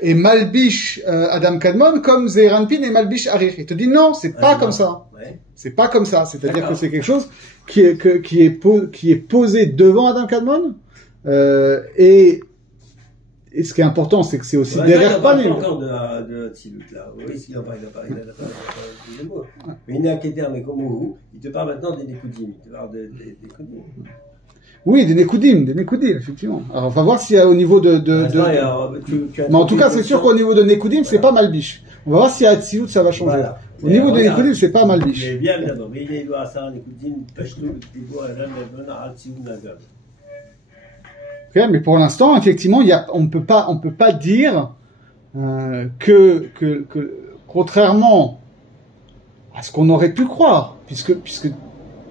est Malbish Adam Kadmon comme Zeranpin est Malbish Harir. Il te dit non, c'est pas comme ça. Ouais. C'est pas comme ça. C'est-à-dire que c'est quelque chose qui est posé devant Adam Kadmon. Et ce qui est important, c'est que c'est aussi derrière Panim. Il parle encore de Hatzilut là. Oui, il en parle, il a pas des mots. Mais il n'est à Keter, mais comme où, il te parle maintenant des Nekudim. Il te parle des Nekudim. Oui, des Nekudim, effectivement. Alors, on va voir s'il y a au niveau mais en tout cas, c'est sûr qu'au niveau de Nekudim, c'est pas Malbish. On va voir si à Hatzilut, ça va changer. Voilà. Au niveau de Nekudim, c'est pas Malbish. Mais bien évidemment. Mais il doit ça, Nekudim, Pashtu, Tibo, Adam, Lebon, Hatzilut, Nagam. Okay, mais pour l'instant, effectivement, on ne peut pas dire que contrairement à ce qu'on aurait pu croire, puisque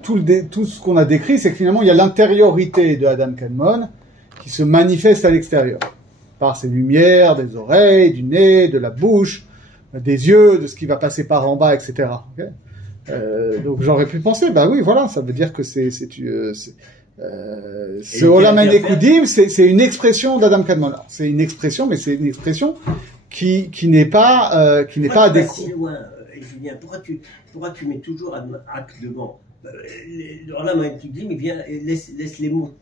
tout ce qu'on a décrit, c'est que finalement il y a l'intériorité de Adam Kadmon qui se manifeste à l'extérieur. par ses lumières, des oreilles, du nez, de la bouche, des yeux, de ce qui va passer par en bas, etc. Okay, donc j'aurais pu penser, bah oui, voilà, ça veut dire que ce Olam HaNekudim, c'est une expression d'Adam Kadmon. C'est une expression, mais c'est une expression qui n'est pas adéquate. Si loin, Julien, pourquoi tu mets toujours Ak devant? Le Olam HaNekudim, il vient, laisse les mots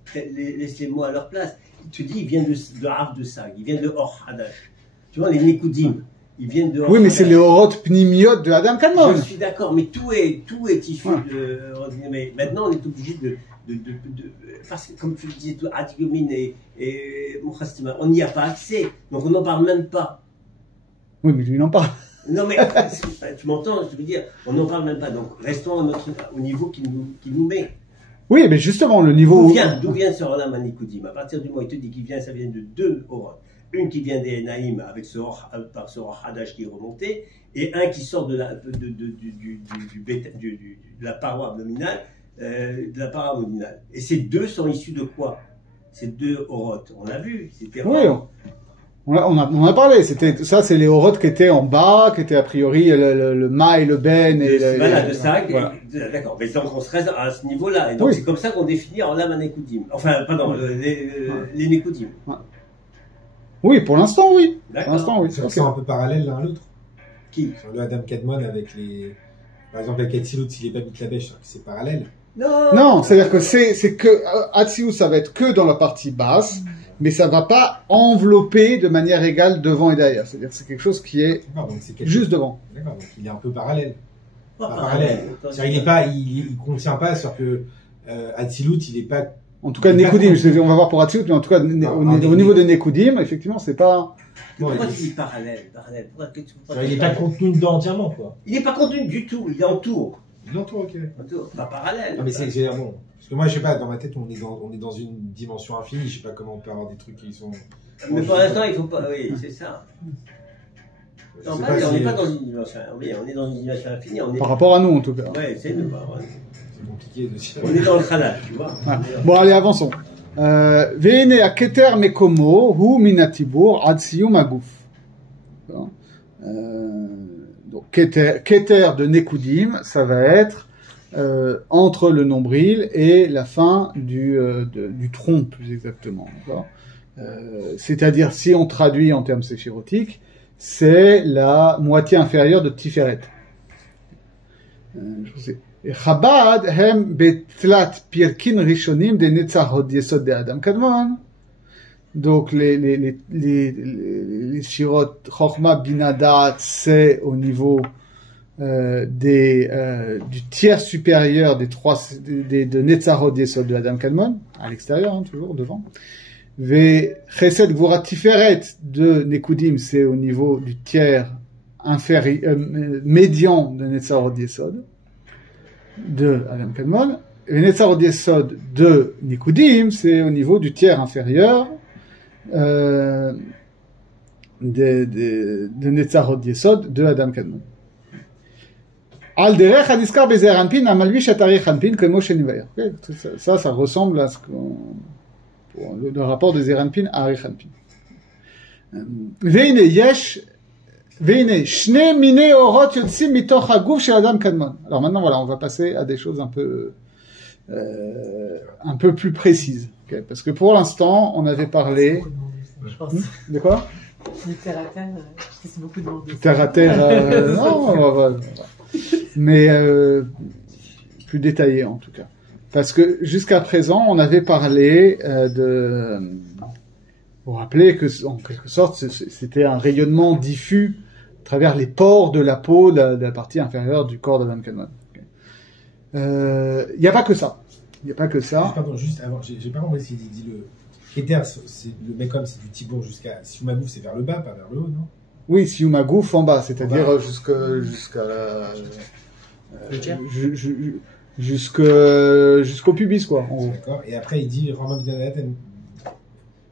à leur place. Il te dit, il vient de Rav de Sag, il vient de Or Hadash. Tu vois, les Nekudim, ils viennent de Or Oui, mais Hadash. c'est les Orot Pnimiot de Adam Kadmon. Je suis d'accord, mais tout est issu de. Mais maintenant, on est obligé de parce que, comme tu le disais, Adiomin et Moukhastima, on n'y a pas accès, donc on n'en parle même pas. Oui, mais lui, il en parle. Non, mais tu m'entends, je veux dire, on n'en parle même pas, donc restons au niveau qu'il nous met. Oui, mais justement, le niveau... D'où vient ce Olam HaNekudim? À partir du moment où il te dit qu'il vient, ça vient de deux Orot. Une qui vient des Naïm avec par ce Or Hadash qui est remonté, et un qui sort de la paroi abdominale, de la paroi abdominale. Et ces deux sont issus de quoi? Ces deux Orot, on l'a vu, c'était... Oui, on a parlé, c'est les Orot qui étaient en bas, qui étaient a priori le Ma et le Ben. Voilà, de Sag, voilà. D'accord, mais donc on se reste à ce niveau-là, et donc c'est comme ça qu'on définit Olam HaNekudim. Enfin, pardon, les Nekudim. Ouais. Oui, pour l'instant, oui. D'accord. Pour l'instant, oui. C'est un peu parallèle l'un à l'autre. Qui? Sur le Adam Kadmon avec les... Par exemple, avec Atsilut, s'il est pas Mitlabesh, c'est parallèle. Non, c'est-à-dire que c'est que Atsilut, ça va être que dans la partie basse, mais ça va pas envelopper de manière égale devant et derrière. C'est-à-dire que c'est quelque chose qui est juste devant. D'accord, donc il est un peu parallèle. Pas parallèle. C'est-à-dire, il contient pas sur que Atsilut, il est pas... En tout cas, Nekudim, on va voir pour Atsilut, mais en tout cas, au niveau de Nekudim, effectivement, c'est pas... Pourquoi tu dis parallèle? Il n'est pas contenu dedans entièrement, quoi. Il n'est pas contenu du tout, il est en tour. Il est en tour, ok. Pas parallèle. Non, mais c'est bon. Parce que moi, je sais pas, dans ma tête, on est dans une dimension infinie, je sais pas comment on peut avoir des trucs qui sont... Mais pour l'instant, il faut pas... Oui, c'est ça. Non, on n'est pas dans une dimension... Oui, on est dans une dimension infinie. Par rapport à nous, en tout cas. Oui, c'est nous. C'est compliqué de dire. On est dans le Khalal, tu vois. Ah. Bon, allez, avançons. Veine a keter mekomo hu minatibur ad siyum aguf. Donc keter de Nekudim, ça va être entre le nombril et la fin du tronc, plus exactement. C'est-à-dire, si on traduit en termes séchirotiques, c'est la moitié inférieure de Tiferet. Chabad hem betlat pirkin rishonim de netzach hod yesod de Adam Kadmon. Donc les shirot Chochma Bina Da'at, c'est au niveau du tiers supérieur de Netzach hod yesod de Adam Kadmon, à l'extérieur, hein, toujours devant. Ve Chesed Gvurat Tiferet de Nekudim, c'est au niveau du tiers médian de Netzach hod yesod de Adam Kadmon. Et Netzach hod yesod de Nekudim, c'est au niveau du tiers inférieur de Netzach hod yesod de Adam Kadmon. Al derech haniskar bezer anpin amalvish atarich anpin kemo shenivayer. Ça ressemble à ce pour le rapport de Zeranpin à Arich Anpin. Veine yesh veine shne mine orot yotzim mitoch haguf shel Adam Kadmon. Alors maintenant, voilà, on va passer à des choses un peu plus précises. Okay, parce que pour l'instant, on avait parlé... Je pense. De quoi? Du terre à terre, c'est beaucoup demandé. Terre à terre, non, mais plus détaillé en tout cas. Parce que jusqu'à présent, on avait parlé vous rappelez que en quelque sorte, c'était un rayonnement diffus à travers les pores de la peau de la partie inférieure du corps d'Adam Kadmon. Il n'y a pas que ça. Il n'y a pas que ça. Pardon, juste avant, j'ai pas compris s'il dit le Keter, c'est le Mekom, c'est du Tibour jusqu'à Siumagouf, c'est vers le bas, pas vers le haut, non? Oui, Siumagouf en bas, c'est-à-dire jusqu'au pubis, quoi. D'accord. Et après, il dit Romain Bidanadat,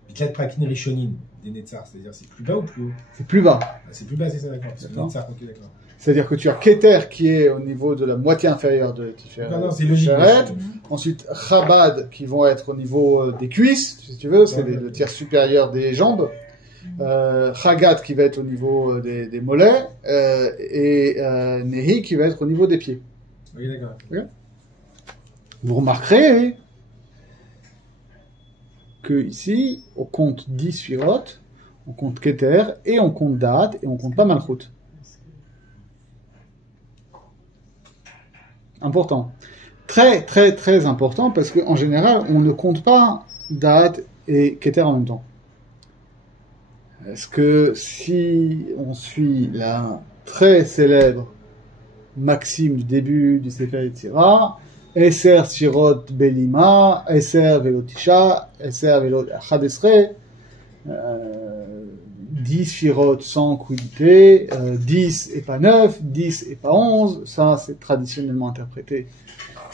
Bitlat Prakin Rishonim, des Netzar, c'est-à-dire c'est plus bas ou plus haut? C'est plus bas. C'est plus bas, c'est ça, d'accord. C'est Netzar, ok, d'accord. C'est-à-dire que tu as Keter qui est au niveau de la moitié inférieure de Tiferet. C'est logique. Ensuite, Chabad qui vont être au niveau des cuisses, si tu veux, c'est le tiers supérieur des jambes. Chagat qui va être au niveau des mollets, et Nehi qui va être au niveau des pieds. Oui, d'accord. Vous remarquerez que ici, on compte 10 Sfirot, on compte Keter, et on compte Da'at, et on compte pas Malchut. Important. Très, très, très important, parce qu'en général, on ne compte pas Da'at et Keter en même temps. Est-ce que si on suit la très célèbre maxime du début du Sefer Yetzira, Eser Sfirot Belima, Eser Velotisha, Eser Velot Achadesre, 10 Sfirot sans quidité, 10 et pas 9, 10 et pas 11, ça c'est traditionnellement interprété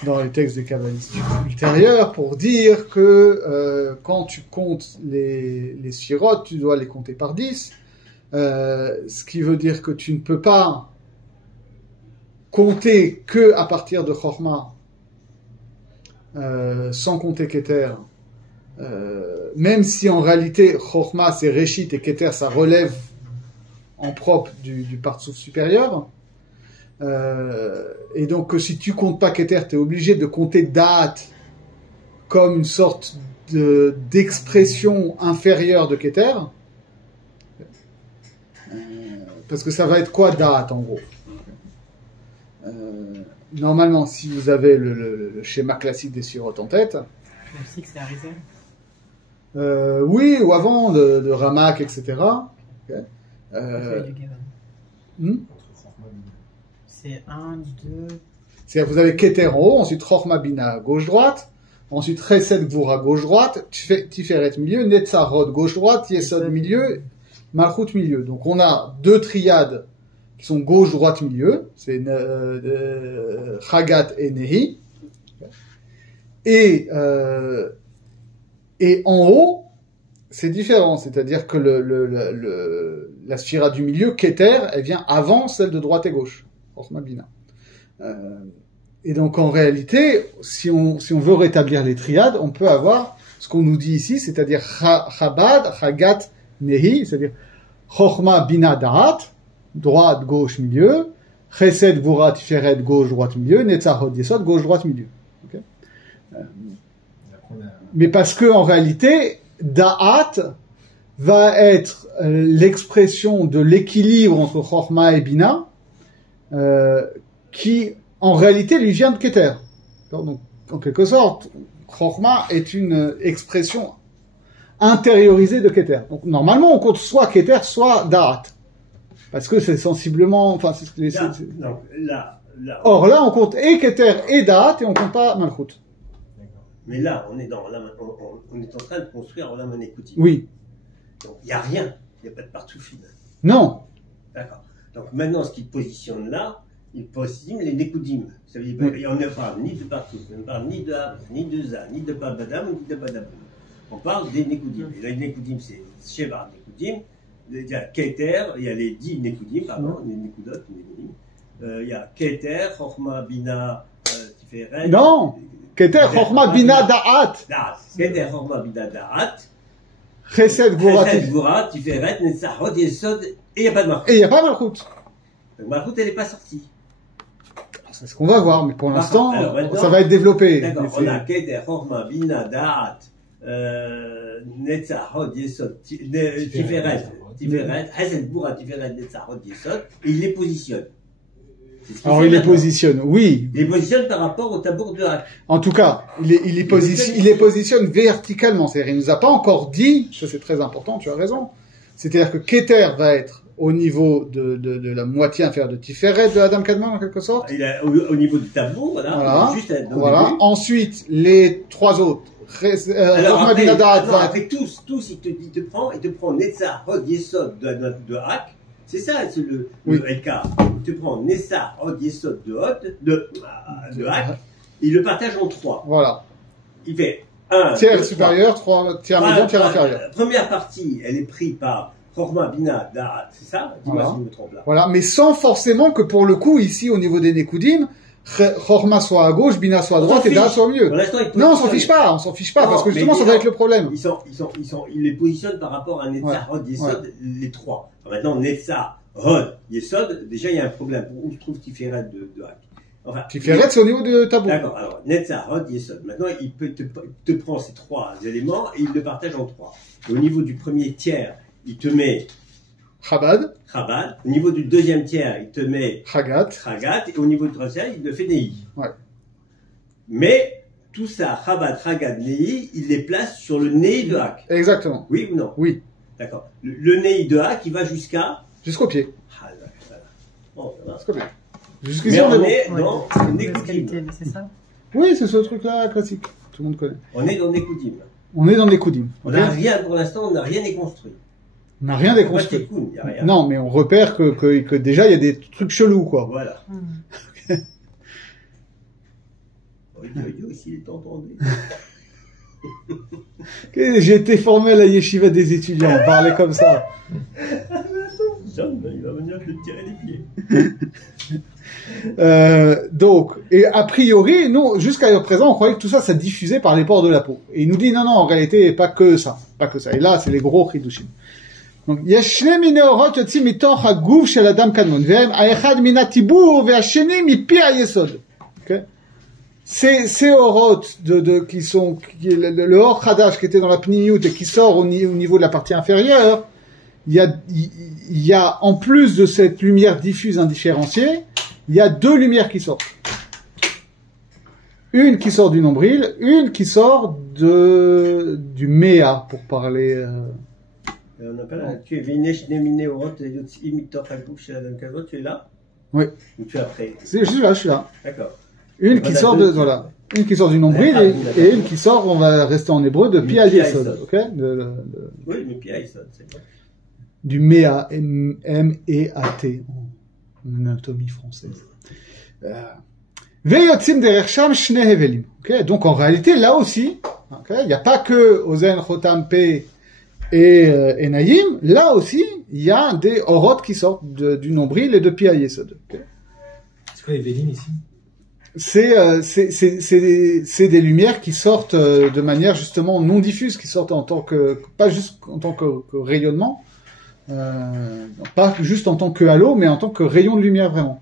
dans les textes des kabbalistes ultérieurs pour dire que quand tu comptes les Sfirot, tu dois les compter par 10, ce qui veut dire que tu ne peux pas compter que à partir de Chorma, sans compter Keter, même si en réalité Chorma c'est Réchit et Keter ça relève en propre du Partsouf supérieur, et donc si tu comptes pas Keter, tu es obligé de compter Da'at comme une sorte d'expression inférieure de Keter, parce que ça va être quoi Da'at en gros. Normalement, si vous avez le schéma classique des Sfirot en tête, Je sais que c'est Arizal. oui, ou avant de Ramak, etc. Okay. C'est 1, 2. C'est-à-dire vous avez Keter en haut, ensuite Chochma Bina gauche-droite, ensuite Chesed Gvura gauche-droite, Tiferet milieu, Netzarot gauche-droite, Yesod milieu, Malchut milieu. Donc on a deux triades qui sont gauche-droite-milieu, c'est Chagat et Nehi. Et en haut, c'est différent, c'est-à-dire que la sphira du milieu, Keter, elle vient avant celle de droite et gauche, Chochma Bina. Et donc en réalité, si on veut rétablir les triades, on peut avoir ce qu'on nous dit ici, c'est-à-dire Chabad, Chagat, Nehi, c'est-à-dire Chochma Bina Da'at, droite, gauche, milieu, Chesed, Gvura, Tiferet, gauche, droite, milieu, Netzarot, Yesod, gauche, droite, milieu. Okay. Mais parce que en réalité, Da'at va être l'expression de l'équilibre entre Chochma et Bina, qui en réalité lui vient de Keter. Donc, en quelque sorte, Chochma est une expression intériorisée de Keter. Donc normalement, on compte soit Keter, soit Da'at. Parce que c'est sensiblement... Enfin, Or là, on compte et Keter et Da'at et on compte pas Malchut. Mais là, on est en train de construire Olam Anekutim. Oui. Donc il n'y a rien, il n'y a pas de Partsoufim. Non. D'accord. Donc maintenant, ce qu'il positionne là, il positionne les Nekudim. Ça veut dire on ne parle ni de Partsouf, on ne parle ni de Av, ni de Za, ni de Babadam, ni de Badam. On parle des Nekudim. Et là, les Nekudim, c'est Sheva Nekudim. Il y a Keter, il y a les 10 Nekudim, pardon, les Nekudot, Nekudim. Il y a Keter, Chochma, Bina, Tiferet. Non. Keter, Chochma, Bina, Da'at. Keter, Chochma, Bina, Da'at. Chesed, Gvura, Tiferet, Netzarot, Yesod, et il n'y a pas de Malchut. Et il n'y a pas Malchut. Donc Malchut, elle n'est pas sortie. C'est ce qu'on va voir, mais pour l'instant, ça va être développé. D'accord, on a Keter, Chochma, Bina, Da'at, Netzarot, Yesod, Tiferet, Chesed, Gvura, Tiferet, Netzarot, Yesod, et il les positionne. Alors il les positionne, oui. Il les positionne par rapport au tabour de Hak. En tout cas, il les positionne verticalement. C'est-à-dire, il nous a pas encore dit, ça c'est très important, tu as raison. C'est-à-dire que Keter va être au niveau de la moitié inférieure de Tiferet de Adam Kadmon en quelque sorte. Il est au niveau du tabour, voilà. Voilà. Ensuite, les trois autres. Alors après tous, il te prend Netzah, Hod, Yesod de Hak. C'est ça, c'est le LK. Tu prends Nessa, Hod, Yesod de Hak, il le partage en 3. Voilà. Il fait 1 tiers supérieur, 3 tiers médian, tiers inférieur. La première partie, elle est prise par Chochma, Bina, Da'at, c'est ça? Dis-moi si je me trompe là. Voilà, mais sans forcément que pour le coup, ici, au niveau des Nekudim, Chorma soit à gauche, Bina soit à On droite s'en et Da'at fiche. soit au milieu. Pour l'instant, ils Non, on s'en positionnent. fiche pas, Non, parce que mais justement, ça ils va sont- être le problème. Ils les positionnent par rapport à Netza, Hod, Yesod, les trois. Alors maintenant, Netza, Hod, Yesod, déjà, il y a un problème. Où se trouve Tiferet de Hak? Enfin. Tiferet, c'est au niveau de Tabou. D'accord. Alors, Netza, Hod, Yesod. Maintenant, il te prend ces trois éléments et il le partage en trois. Et au niveau du premier tiers, il te met Chabad, Chabad. Au niveau du deuxième tiers, il te met Chagat. Chagat. Et au niveau du troisième tiers, il le fait Nei. Ouais. Mais, tout ça, Chabad, Chagat, Nei, il les place sur le Nei de Hak. Exactement. Oui ou non? Oui. D'accord. Le Nei de Hak, il va jusqu'à. Jusqu'au pied. Ah, voilà. Bon, ça va. Jusqu'au pied. Jusqu'ici, Mais on est on bon. est Ouais, dans c'est une mauvaise Nekudim. qualité, mais c'est ça. Oui, c'est ce truc-là classique. Tout le monde connaît. On est dans Nekudim. On est dans les Koudim. On n'a rien, pour l'instant, on n'a rien déconstruit. On n'a rien déconstruit. Il n'y a rien. Non, mais on repère que déjà, il y a des trucs chelous, quoi. Voilà. Hmm. S'il est entendu. J'ai été formé à la yeshiva des étudiants, on parlait comme ça. John, il va venir te tirer les pieds. Donc, et a priori, nous, jusqu'à présent, on croyait que tout ça, ça diffusait par les pores de la peau. Et il nous dit, non, en réalité, pas que ça. Et là, c'est les gros chidushim. Donc, יש שני מיני אורות יוצאים מתוך הגוף של אדם קדמון, והם האחד מן הטיבור והשני מפי היסוד. Okay? Ces orotes qui sont, le or Khadash qui était dans la pniyut et qui sort au niveau de la partie inférieure, il y a, en plus de cette lumière diffuse indifférenciée, il y a deux lumières qui sortent. Une qui sort du nombril, une qui sort du méa, pour parler, On appelle là. Tu es Vinesh Nemine Orot Yotzi Mitor Hagouf chez Adam Kazot, tu es là? Oui. Ou tu es après? je suis là. D'accord. Une qui sort une qui sort du nombril et une qui sort, on va rester en hébreu, de Pi Yesod, ok? Oui, mais Pi Yesod, c'est bon. Du méa, M-E-A-T, en anatomie française. Veyotzim derech sham shne hevelim. Ok, donc en réalité, là aussi, okay, il n'y a pas que Ozen, Chotam, Pe et Naïm, là aussi, il y a des orotes qui sortent du nombril et de Pi Yesod. Okay. C'est quoi les vélimes ici? C'est des lumières qui sortent de manière justement non diffuse, qui sortent en tant que, pas juste en tant que rayonnement, pas juste en tant que halo, mais en tant que rayon de lumière vraiment.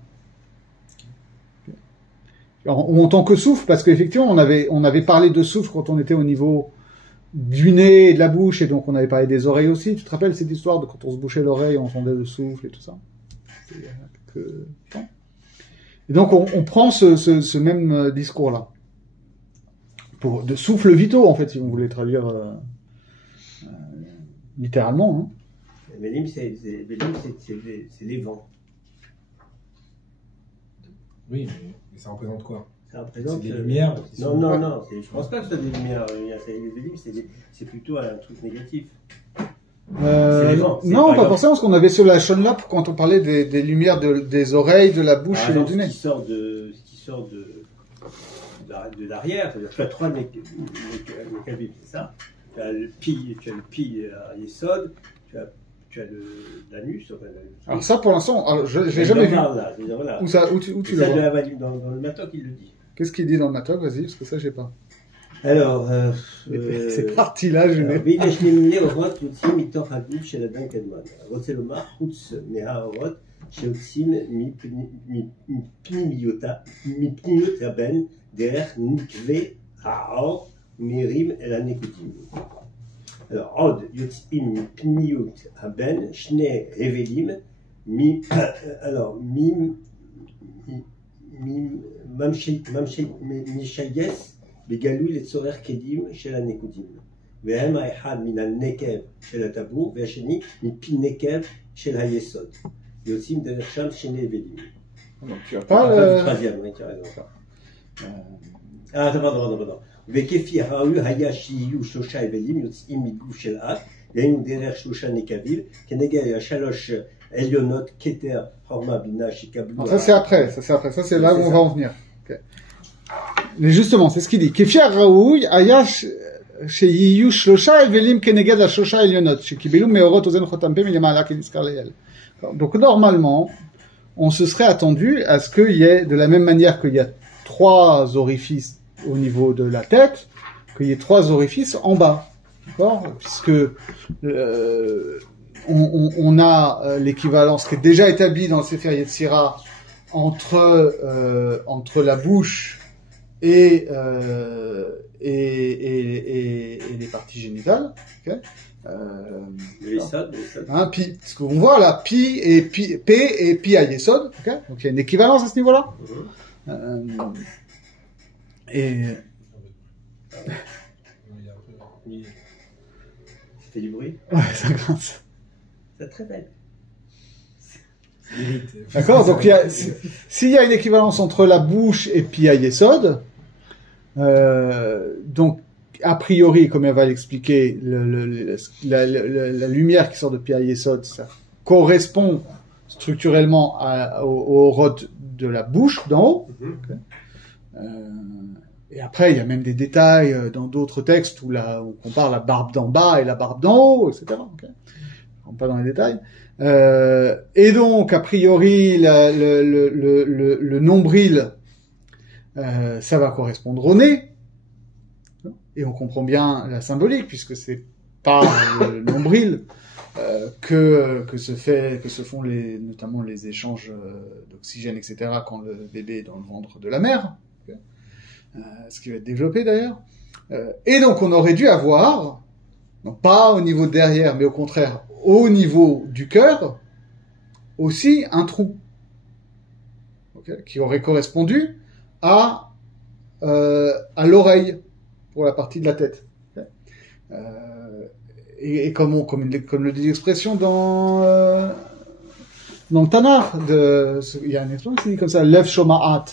Ou en tant que souffle, parce qu'effectivement on avait parlé de souffle quand on était au niveau du nez et de la bouche, et donc on avait parlé des oreilles aussi. Tu te rappelles cette histoire de quand on se bouchait l'oreille, on entendait le souffle et tout ça? Et donc on prend ce même discours-là. De souffle vitaux, en fait, si on voulait traduire littéralement. Hein. Vélim, c'est les vents. Oui, mais ça représente quoi? Ça représente des lumières. Non, je pense pas que ce soit des lumières. C'est plutôt un truc négatif. Les vents, non, pas forcément, parce qu'on avait sur la chaîne là quand on parlait des lumières des oreilles, de la bouche et du nez. Ce qui sort de l'arrière, tu as trois mécabim, c'est ça. Tu as le pi à Yesod, tu as l'anus. Alors ça, pour l'instant, je l'ai jamais vu. Là, Où tu le vois? Dans le matok, il le dit. Qu'est-ce qu'il dit dans le matok? Vas-y, parce que ça, j'ai pas. Alors, c'est parti là, je n'ai ויש נמנה אורות יוצאים מתוך הגוף של אדם קדמון. רוצה לומר, חוץ מהאורות שיוצאים מפנימיות הבן דרך נקבי העור מהירים אל הנקודים. עוד יוצאים מפנימיות הבן שני הבלים משייס בגלוי לצורך קדים של הנקודים. והם האחד מן הנקב של הטבור והשני מפי נקב של היסוד. יוצאים דרך שם שני הבלים. פardon. וכפי הראוי היה שיהיו שלושה הבלים יוצאים מגוף של אף, והיינו דרך שלושה נקבים, כנגד השלוש עליונות כתר חורמה בינה שיקבלו. Ça c'est après, ça c'est là où on va en venir. Okay. Mais justement, c'est ce qu'il dit. כפי הראוי היה שיהיו שלושה הבלים כנגד השלושה עליונות, שקיבלו מאורות אוזן חותם פה מלמעלה כנזכר לעיל. Donc normalement, on se serait attendu à ce qu'il y ait, de la même manière qu'il y a 3 orifices au niveau de la tête, qu'il y ait 3 orifices en bas. D'accord ? Puisque on a l'équivalence qui est déjà établie dans le Sefer Yetzira entre la bouche et les parties génitales. Okay, les Yesod. Hein, pi, ce qu'on voit là, pi et pi, p et pi à Yesod. Okay, donc il y a une équivalence à ce niveau-là. Et Oui. Ça fait du bruit. ouais, ça grince. C'est très belle. D'accord, donc s'il y a une équivalence entre la bouche et pi à Yesod, donc a priori, comme elle va l'expliquer, la lumière qui sort de pi à Yesod, ça correspond structurellement au rod de la bouche d'en haut. Okay. Et après, il y a même des détails dans d'autres textes où on compare la barbe d'en bas et la barbe d'en haut, etc. Okay. Je ne rentre pas dans les détails. Et donc, a priori, le nombril, ça va correspondre au nez. Et on comprend bien la symbolique, puisque c'est par le nombril que se font notamment les échanges d'oxygène, etc. quand le bébé est dans le ventre de la mère. Okay. Ce qui va être développé d'ailleurs. Et donc on aurait dû avoir, non pas au niveau derrière, mais au contraire au niveau du cœur, aussi un trou, okay, qui aurait correspondu à l'oreille pour la partie de la tête. Okay. Et comme le dit l'expression dans le Tanakh, il y a une expression qui dit comme ça, Lev Shoma'at.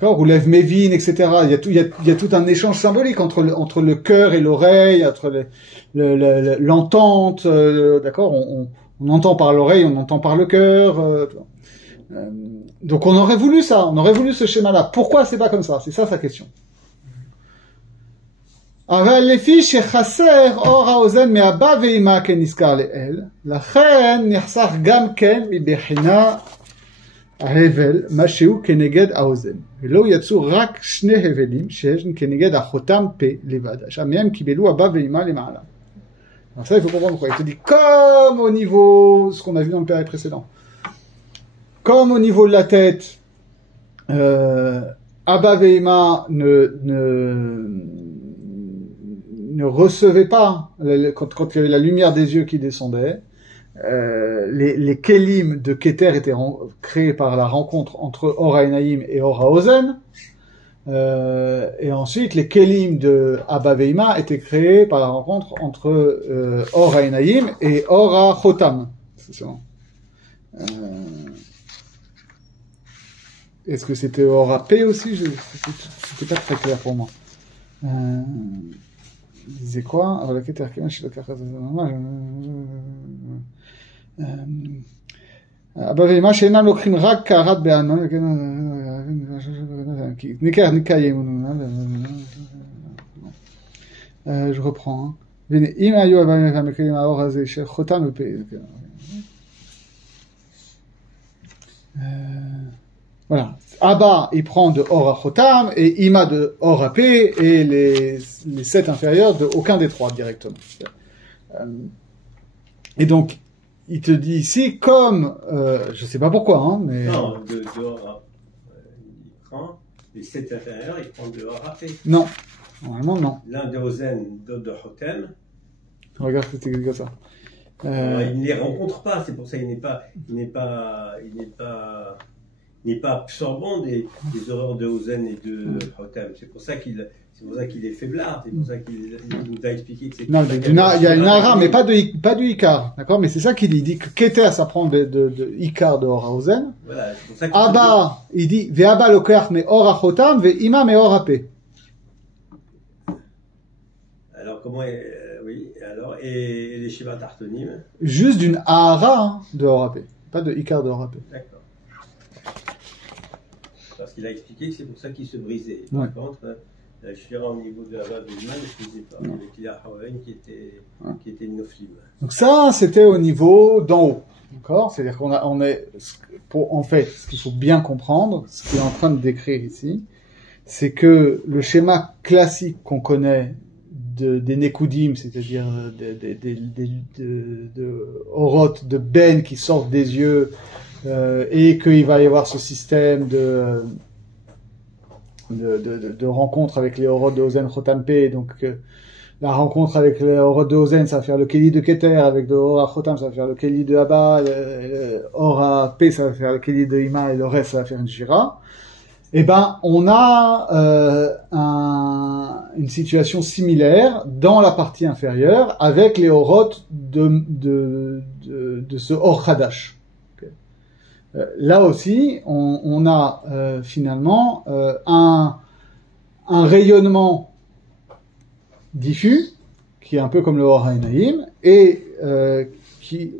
D'accord, ou lève Mévin, etc. Il y a tout un échange symbolique entre le cœur et l'oreille, entre l'entente, d'accord, on entend par l'oreille, on entend par le cœur. Donc on aurait voulu ça, on aurait voulu ce schéma-là. Pourquoi c'est pas comme ça? C'est ça sa question. אבל לפי שחסר אור האוזן מהבא ואימה כנזכר לאל, לכן נחסך גם כן מבחינה ההבל, מה שהוא כנגד האוזן. ולא יצאו רק 2 הבלים שיש כנגד החותם פה לבד, עכשיו מהם קיבלו הבא ואימה למעלה. Alors ça, il faut comprendre pourquoi. Il te dit, comme au niveau, ce qu'on a vu dans le période précédent, comme au niveau de la tête, Abba Veima ne recevait pas, quand il y avait la lumière des yeux qui descendait, les kelim de Keter étaient créés par la rencontre entre Ora Enaim et Ora Ozen, et ensuite les kelim de Abba Veima étaient créés par la rencontre entre Ora Enaim et Ora Chotam. Est-ce que c'était Ora P aussi? C'était pas très clair pour moi. Il disait quoi? Alors, la Keter Kema, je sais pas. Abba Veima, שאינם לוקחים רק קערת בענן, je reprends. אם היו הבא ואימה מקיימים האור הזה של חותם ופה. Voilà. Abba, il prend de Or à Chotam, et Ima de Or à P, et les 7 inférieurs de aucun des 3 directement. Et donc, il te dit ici, comme, je sais pas pourquoi, hein, mais... Non, de Or à... il prend les 7 inférieurs, il prend de Or à P. Non. Normalement, non. L'un de Ozen, d'autres de Chotem. Regarde ce que c'est comme ça. Il ne les rencontre pas, c'est pour ça qu'il n'est pas absorbant des horreurs de Ozen et de Chotem. C'est pour ça qu'il est faiblard, c'est pour ça qu'il nous a expliqué que c'est... Non, il y a une Hara, mais pas du Ikar, d'accord? Mais c'est ça qu'il dit que Keter, ça prend de Ikar de Ora Ozen. Voilà, c'est pour ça qu'il... Abba, il dit, Ve'abba lokach me Ora Chotam, ve'ima me Ora Pe. Alors, comment... oui, alors, et les Shiva Tartonim? Juste d'une Hara de Ora Pe, pas de Ikar de Ora Pe. D'accord. Parce qu'il a expliqué que c'est pour ça qu'il se brisait. Ouais. Par contre, La Shira au niveau de Abba Bilman, je ne sais pas. Non. Avec Ila Hawaïn qui était une Noflim. Donc ça, c'était au niveau d'en haut. D'accord? C'est-à-dire en fait, ce qu'il faut bien comprendre, ce qu'il est en train de décrire ici, c'est que le schéma classique qu'on connaît des Nekudim, c'est-à-dire de Oroth, de Ben qui sortent des yeux, et qu'il va y avoir ce système de rencontre avec les Oroth de Ozen Chotampe, donc la rencontre avec les Oroth de Ozen, ça va faire le Keli de Keter, avec le Ora Chotam, ça va faire le Keli de Abba, le Ora P, ça va faire le Keli de Ima, et le reste, ça va faire une Shira. Eh ben, on a une situation similaire dans la partie inférieure avec les Oroth de ce Or Hadash. Okay. Là aussi, on a finalement un rayonnement diffus qui est un peu comme le Or HaEnaim et qui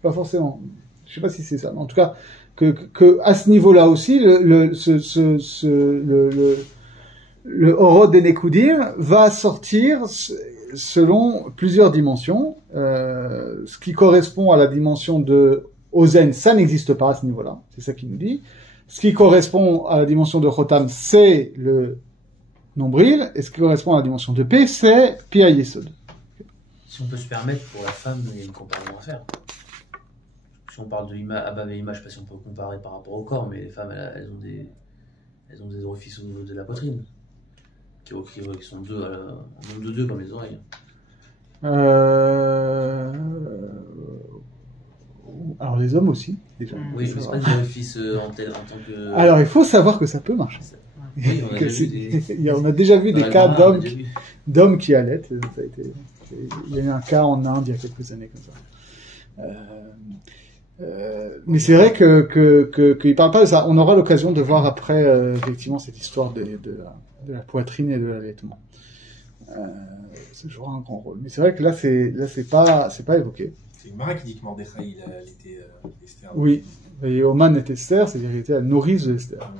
pas forcément, je sais pas si c'est ça, mais en tout cas que à ce niveau-là aussi, le Oroth des Nekudim va sortir selon plusieurs dimensions. Ce qui correspond à la dimension de Ozen, ça n'existe pas à ce niveau-là. C'est ça qu'il nous dit. Ce qui correspond à la dimension de Chotam, c'est le nombril. Et ce qui correspond à la dimension de P, c'est Pi Yesod. Si on peut se permettre, pour la femme, il y a une comparaison à faire. Si on parle de Abba et Ima, je ne sais pas si on peut comparer par rapport au corps, mais les femmes, elles ont des orifices au niveau de la poitrine, qui sont deux, en nombre de deux comme les oreilles. Alors les hommes aussi, déjà. Oui, je ne sais pas des orifices en tant que... Alors il faut savoir que ça peut marcher. Oui, on a déjà vu on a déjà vu des cas on a déjà vu. d'hommes qui allaitent. Il y a eu un cas en Inde il y a quelques années comme ça. Mais c'est vrai qu'il parle pas de ça. On aura l'occasion de voir après effectivement cette histoire de la poitrine et de l'allaitement. Ça jouera un grand rôle. Mais c'est vrai que là c'est pas évoqué. C'est une Mara qui dit que Mordechai il était Esther. Oui. Et Oman est Esther, c'est-à-dire qu'il était la nourrice de Esther.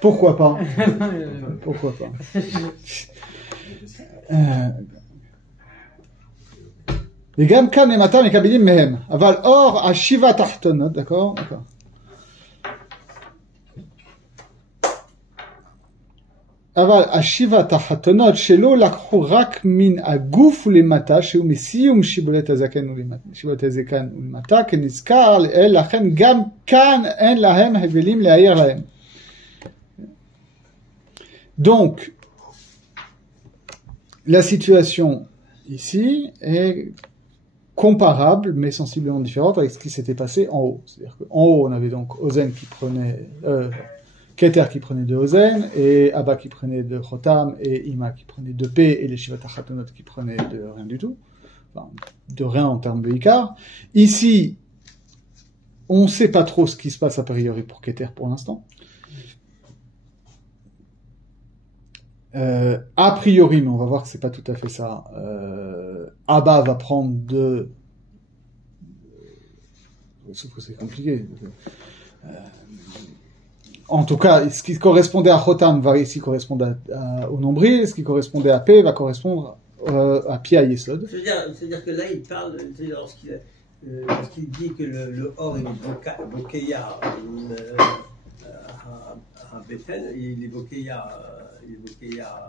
Pourquoi pas? Pourquoi pas? Les gam kan et matam et kabilim mehem. Aval or ashiva tahtonot, d'accord? אבל השיבת החתונות שלא לקחו רק מן הגוף ולמטה, שהוא מסיום שיבולת הזקן ולמטה, כנזכר לאל, לכן גם כאן אין להם הבלים להעיר להם. Donc, la situation ici est comparable, mais sensiblement différente avec ce qui s'était passé en haut. C'est-à-dire qu'en haut, on avait donc Ozen qui prenait... Keter qui prenait de Ozen, et Abba qui prenait de Chotam, et Ima qui prenait de P, et les Shivat HaChatonot qui prenaient de rien du tout. Enfin, de rien en termes de Ikar. Ici, on ne sait pas trop ce qui se passe a priori pour Keter pour l'instant. A priori, mais on va voir que c'est pas tout à fait ça. Abba va prendre de... Sauf que c'est compliqué. En tout cas, ce qui correspondait à Chotam va ici correspondre au nombril, ce qui correspondait à P va correspondre à Pi Yesod. C'est-à-dire que là, il parle, lorsqu'il dit que le or est Bokeya à Bethel, il est Bokeya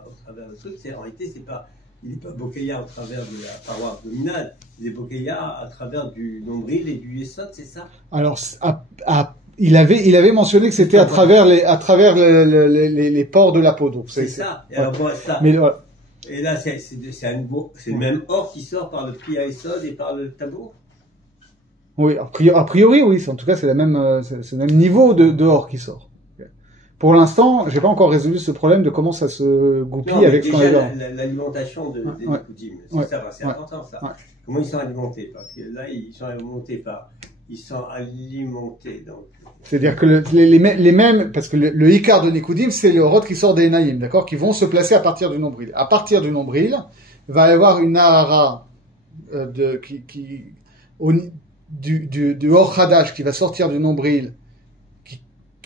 au travers du truc, en réalité, il n'est pas Bokeya au travers de la paroi abdominale, il est Bokeya à travers du nombril et du Yesod, c'est ça? Alors, il avait mentionné que c'était à travers les pores de la peau. Donc c'est ça. Et alors, bon, ça. Mais, voilà. Et là, c'est le même or qui sort par le Pi Yesod et par le tabou. Oui, a priori, oui. En tout cas, c'est le même niveau de or qui sort. Pour l'instant, j'ai pas encore résolu ce problème de comment ça se goupille avec ce qu'on a là. L'alimentation des Nekudim, c'est important ça. Ouais. Comment ils sont alimentés? Parce que là, ils sont alimentés, donc. C'est-à-dire que les mêmes, parce que le Ikar de Nekudim, c'est le Oroth qui sort des Naïm, d'accord, qui vont se placer à partir du nombril. À partir du nombril, va y avoir une Nahara du Or Hadash qui va sortir du nombril,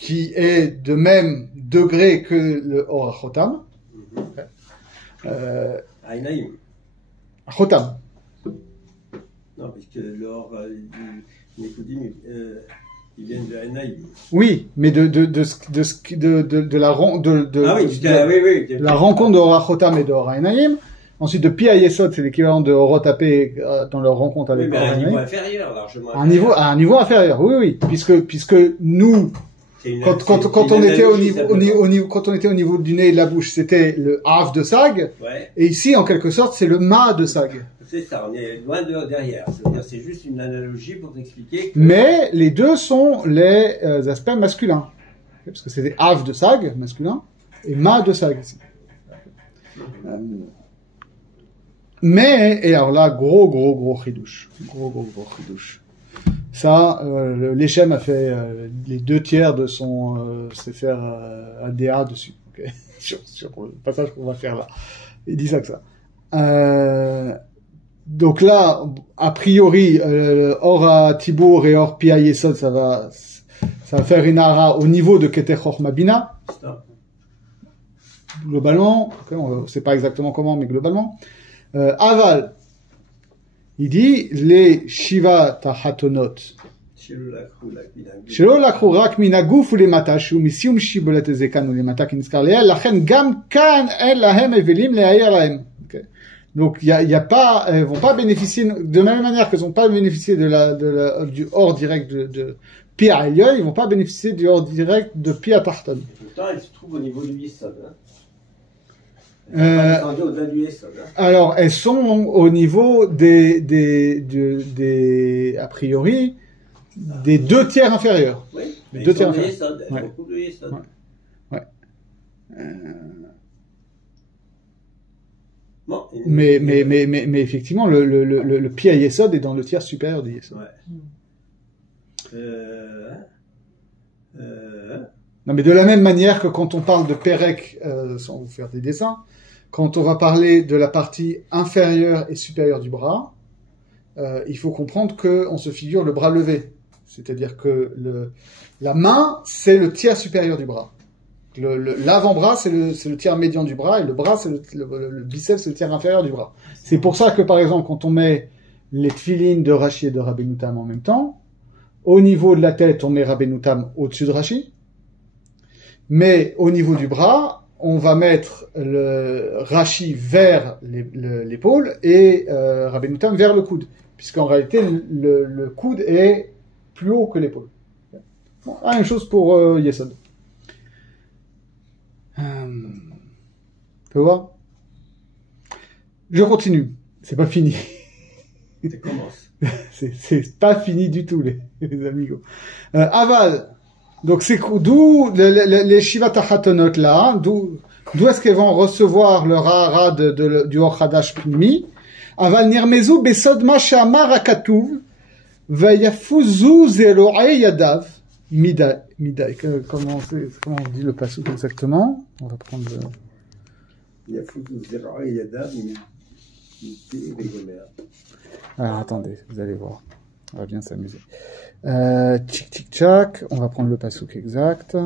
qui est de même degré que le Or HaChotam. Aïnaïm. Chotam. Non, puisque l'or, Nékoudim, ils viennent de Aïnaïm. Oui, mais de la rencontre de Or HaChotam et de Or HaEnaim. Ensuite, de Pi HaYesod, c'est l'équivalent de Orot Apé dans leur rencontre avec Oui, mais Or à un niveau HaEnaim. inférieur, largement. À un niveau inférieur, oui, puisque nous, quand on était au niveau du nez et de la bouche, c'était le Av de Sag, Ouais, et ici, en quelque sorte, c'est le Ma de Sag. c'est ça, on est loin de derrière. C'est-à-dire, c'est juste une analogie pour t'expliquer que. Mais les deux sont les aspects masculins. Parce que c'est des Av de Sag, masculin, et Ma de Sag ici. Mais, et alors là, gros chidouche. Gros chidouche. Ça, l'Echem a fait les 2/3 de son Sefer ADA dessus. Okay. sur le passage qu'on va faire là. Il dit ça que ça. Donc là, a priori, Or Tibour et Or Pi HaYesod, ça va faire une hara au niveau de Keter Chochma Bina. Globalement, okay, on sait pas exactement comment, mais globalement. Aval, il dit les Shiva Tahatonot. שלא לקחו רק מן הגוף ולמטה, שהוא מסיום שיבולת הזקן ולמטה כנזכר לעיל, לכן גם כאן אין להם הבלים להעיר להם. Donc il y a pas, vont pas bénéficier de la même manière qu'elles vont pas bénéficier du hors direct de Pi HaElyon, ils vont pas bénéficier du hors direct de Pi HaTachton. Pourtant, elles se trouvent au niveau du Yesod. Au-delà du Yesod. Alors elles sont au niveau des a priori des 2/3 inférieurs. Oui, mais Deux ils sont tiers de Yesod. Elles ouais. recoupent le Yesod. Ouais. Bon, Mais effectivement, le Pi HaYesod est dans le tiers supérieur du Yesod. Ouais. Non, mais de la même manière que quand on parle de Pérec, sans vous faire des dessins, quand on va parler de la partie inférieure et supérieure du bras, il faut comprendre qu'on se figure le bras levé. C'est-à-dire que la main, c'est le tiers supérieur du bras. L'avant-bras, c'est le tiers médian du bras, et le bras, c'est le biceps, c'est le tiers inférieur du bras. C'est pour ça que, par exemple, quand on met les tefilines de Rashi et de Rabbeinu Tam en même temps, au niveau de la tête, on met Rabbeinu Tam au-dessus de Rashi, mais au niveau du bras, on va mettre le Rashi vers l'épaule et Rabbeinu Tam vers le coude, puisqu'en réalité, le coude est plus haut que l'épaule. Bon, la même chose pour Yesod. Tu vois? Je continue. C'est pas fini. Ça commence. c'est pas fini du tout, les amigos. Aval. Donc c'est d'où les Shiva Tachatonot là, d'où est-ce qu'elles vont recevoir le Hara du Or Hadash Pnimi? Aval nirmezu besod ma she'amar hakatuv vayafuzu zero'ei yadav midai. Comment on dit le pasuk exactement? On va prendre Yafuzu zero'ei yadav midai vegomer. Alors attendez, vous allez voir. On va bien s'amuser. Tchik, on va prendre le pasuk exact.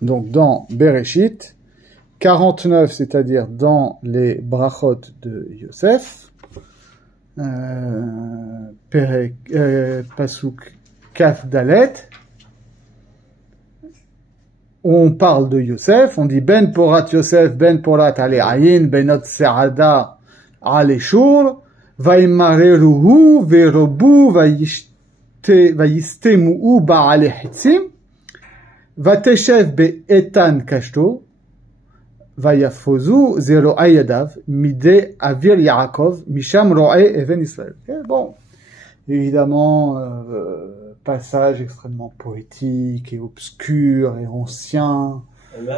Donc dans Bereshit, 49, c'est-à-dire dans les brachot de Yosef, pasuk Kaf Dalet, on parle de Yosef, on dit Ben Porat Yosef, Ben Porat Ale Ayin, Benot Se'ada Ale Shur, Vaimareruhu, Verobu, Vaistemuu Ba'ale Hitzim, Vateshev Be'etan Kashto, Vayafozu, Zero Ayadav, Mide Avir Yaakov, Misham Ro'e Even Israël. Bon, évidemment, passage extrêmement poétique et obscur et ancien.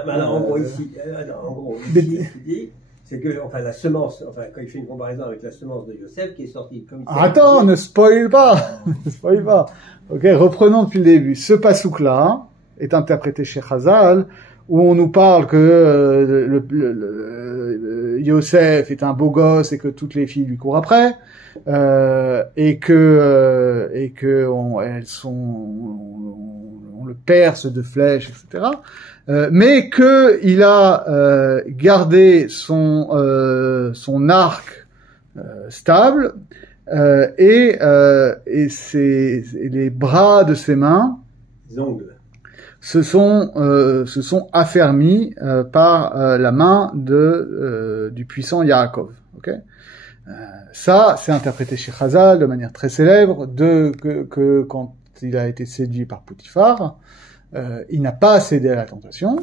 Alors, en gros, ici, ce qu'il dit, c'est que, enfin, la semence, enfin, quand il fait une comparaison avec la semence de Yosef, qui est sortie comme ça. Attends, ne spoil pas! Ne spoil pas. Ok, reprenons depuis le début. Ce pasouk-là est interprété chez Chazal, où on nous parle que Yosef est un beau gosse et que toutes les filles lui courent après, et que elles sont, on semble perce de flèches, etc. Mais que il a gardé son arc stable et les bras de ses mains Les ongles. se sont affermis par la main du puissant Yaakov. Okay, ça, c'est interprété chez Chazal de manière très célèbre que quand il a été séduit par Potiphar, il n'a pas cédé à la tentation,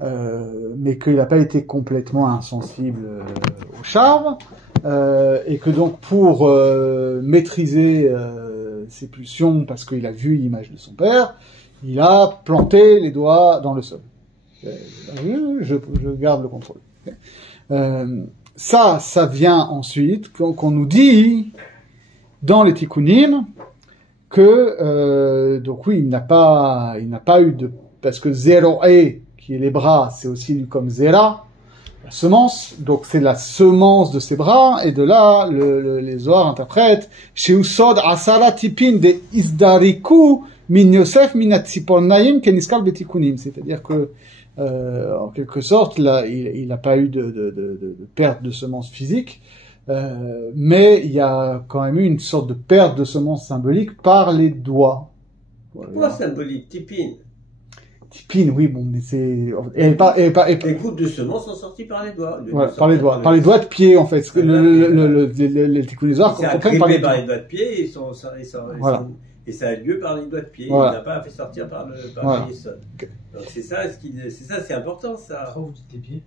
mais qu'il n'a pas été complètement insensible au charme, et que donc pour maîtriser ses pulsions, parce qu'il a vu l'image de son père, il a planté les doigts dans le sol. Je garde le contrôle. Okay. Ça vient ensuite qu'on nous dit dans les Tikkunim que donc oui, il n'a pas eu de, parce que Zeroé, qui est les bras, c'est aussi lu comme Zera, la semence, donc c'est la semence de ses bras, et de là les Zohar interprètent Sheusod Asara Tipin de Isdariku min Yosef min Atzipornaim keniskal betikunim, c'est-à-dire que en quelque sorte, là, il n'a pas eu de perte de semences physique, mais il y a quand même eu une sorte de perte de semences symbolique par les doigts. Pourquoi symbolique? Tipine. Tipine, oui, bon, mais c'est... Les gouttes de semences sont sorties par les doigts. Ouais, par les doigts. Par les doigts de pied, en fait. Les Tikkunézoirs comprennent par les doigts. Par les doigts de pied, voilà. Et ça a lieu par les doigts de pied. Voilà. Il n'a pas fait sortir par voilà. les sols. Okay. Donc c'est ça, c'est important, ça. Pourquoi vous dites les pieds?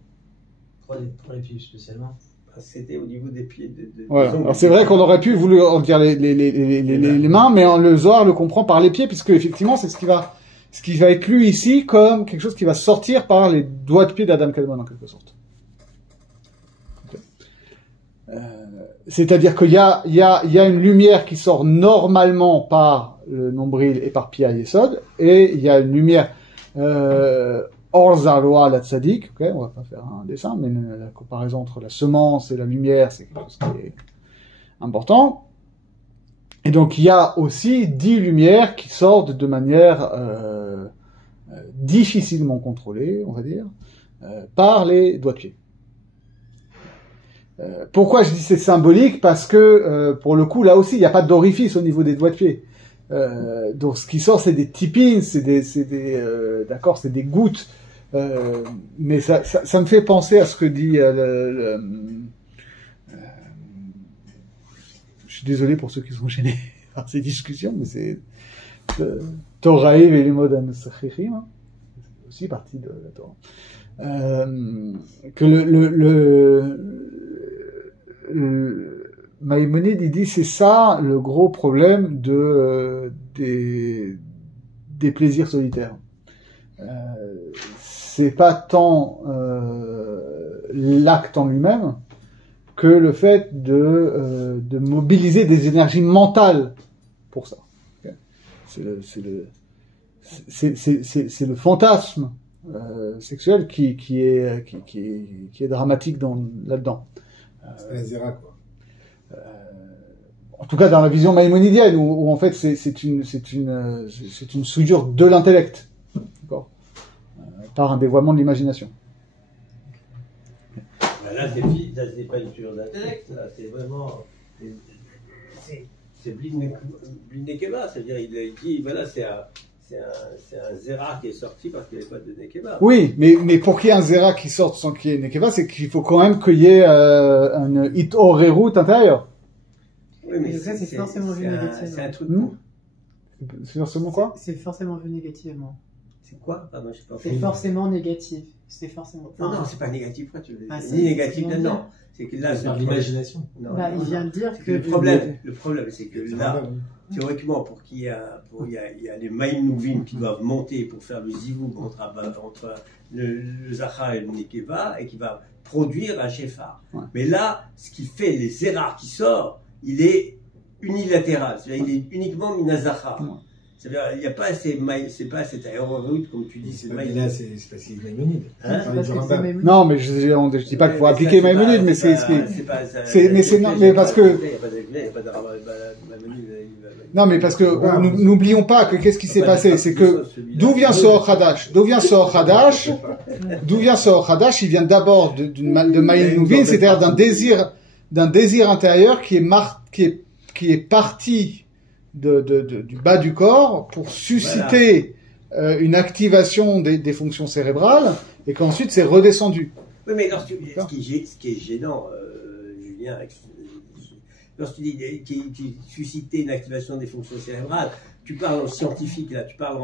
Pourquoi les pieds spécialement? C'était au niveau des pieds. Voilà. Alors c'est vrai qu'on aurait pu vouloir dire les mains, mais le Zohar le comprend par les pieds, puisque effectivement c'est ce qui va être lu ici comme quelque chose qui va sortir par les doigts de pied d'Adam Kadmon en quelque sorte. Okay. C'est-à-dire qu'il y a une lumière qui sort normalement par le nombril et par Pia Yesod, et il y a une lumière Or Zaroa la Tzadik, okay, on va pas faire un dessin, mais la comparaison entre la semence et la lumière, c'est quelque chose qui est important. Et donc il y a aussi 10 lumières qui sortent de manière difficilement contrôlée, on va dire, par les doigts de pied. Pourquoi je dis c'est symbolique? Parce que pour le coup là aussi il n'y a pas d'orifice au niveau des doigts de pied. Donc ce qui sort c'est des tipines, c'est des gouttes. Mais ça me fait penser à ce que dit je suis désolé pour ceux qui sont gênés par ces discussions, mais c'est Toraïv et les modes Sachichim, c'est aussi partie de la Torah. Que Maïmonide il dit c'est ça le gros problème des plaisirs solitaires. C'est pas tant l'acte en lui-même que le fait de mobiliser des énergies mentales pour ça. Okay. C'est le fantasme sexuel qui est dramatique là-dedans. C'est la zéra, quoi. En tout cas, dans la vision maïmonidienne, où en fait c'est une soudure de l'intellect, d'accord, par un dévoiement de l'imagination. Là, c'est pas une soudure d'intellect, là, c'est vraiment, c'est Blin Nekeva, c'est-à-dire il dit voilà c'est un zéra qui est sorti parce qu'il n'y avait pas de Nekeva. Oui, mais pour qu'il y ait un zéra qui sorte sans qu'il y ait Nekeva, c'est qu'il faut quand même qu'il y ait un it-orerut intérieur. Oui, mais ça, c'est forcément vu négativement. C'est un truc. C'est forcément quoi? C'est forcément vu négativement. C'est quoi? Pardon, je sais pas. C'est forcément négatif. C'est forcément. Non, c'est pas négatif. Pourquoi tu veux dire? C'est ni négatif, non. C'est que là, c'est l'imagination. Il vient de dire que le problème, c'est que là, théoriquement, pour qu'il y a les Maïm Nouvim qui doivent monter pour faire le zivou entre le Zachar et le Nekeva, et qui va produire un Shefar. Ouais. Mais là, ce qui fait les Zérar qui sort, il est unilatéral. C'est-à-dire, il est uniquement Minazachar. Ouais. C'est-à-dire, il n'y a pas c'est pas cet aéroroute, comme tu dis, c'est Mais là, c'est parce qu'il est Maïmonide. Hein? On parlait du Rambam. Non, mais je dis pas qu'il faut appliquer Maïmonide, mais c'est parce que non, mais parce que n'oublions pas que qu'est-ce qui s'est passé, c'est que d'où vient ce Or Hadash? D'où vient ce Or Hadash? Il vient d'abord de Maïmonide, c'est-à-dire d'un désir intérieur qui est parti du bas du corps pour susciter une activation des fonctions cérébrales et qu'ensuite c'est redescendu. Oui, mais ce qui est gênant, Julien, lorsque tu dis qui suscitait une activation des fonctions cérébrales, tu parles en scientifique, là, tu parles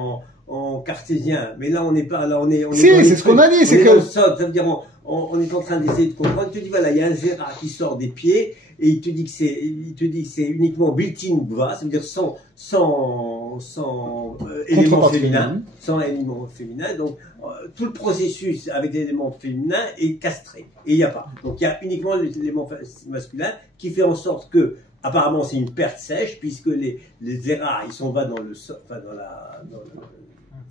en cartésien, mais là on n'est pas, là on est. Si, c'est ce qu'on a dit, c'est que. Ça veut dire on est en train d'essayer de comprendre. Il te dit voilà, il y a un zéra qui sort des pieds et il te dit que c'est uniquement built-in gva, ça veut dire sans éléments féminins, sans éléments féminins. Donc tout le processus avec des éléments féminins est castré et il n'y a pas. Donc il y a uniquement l'élément masculin qui fait en sorte que apparemment c'est une perte sèche puisque les zéras ils sont dans le sol, enfin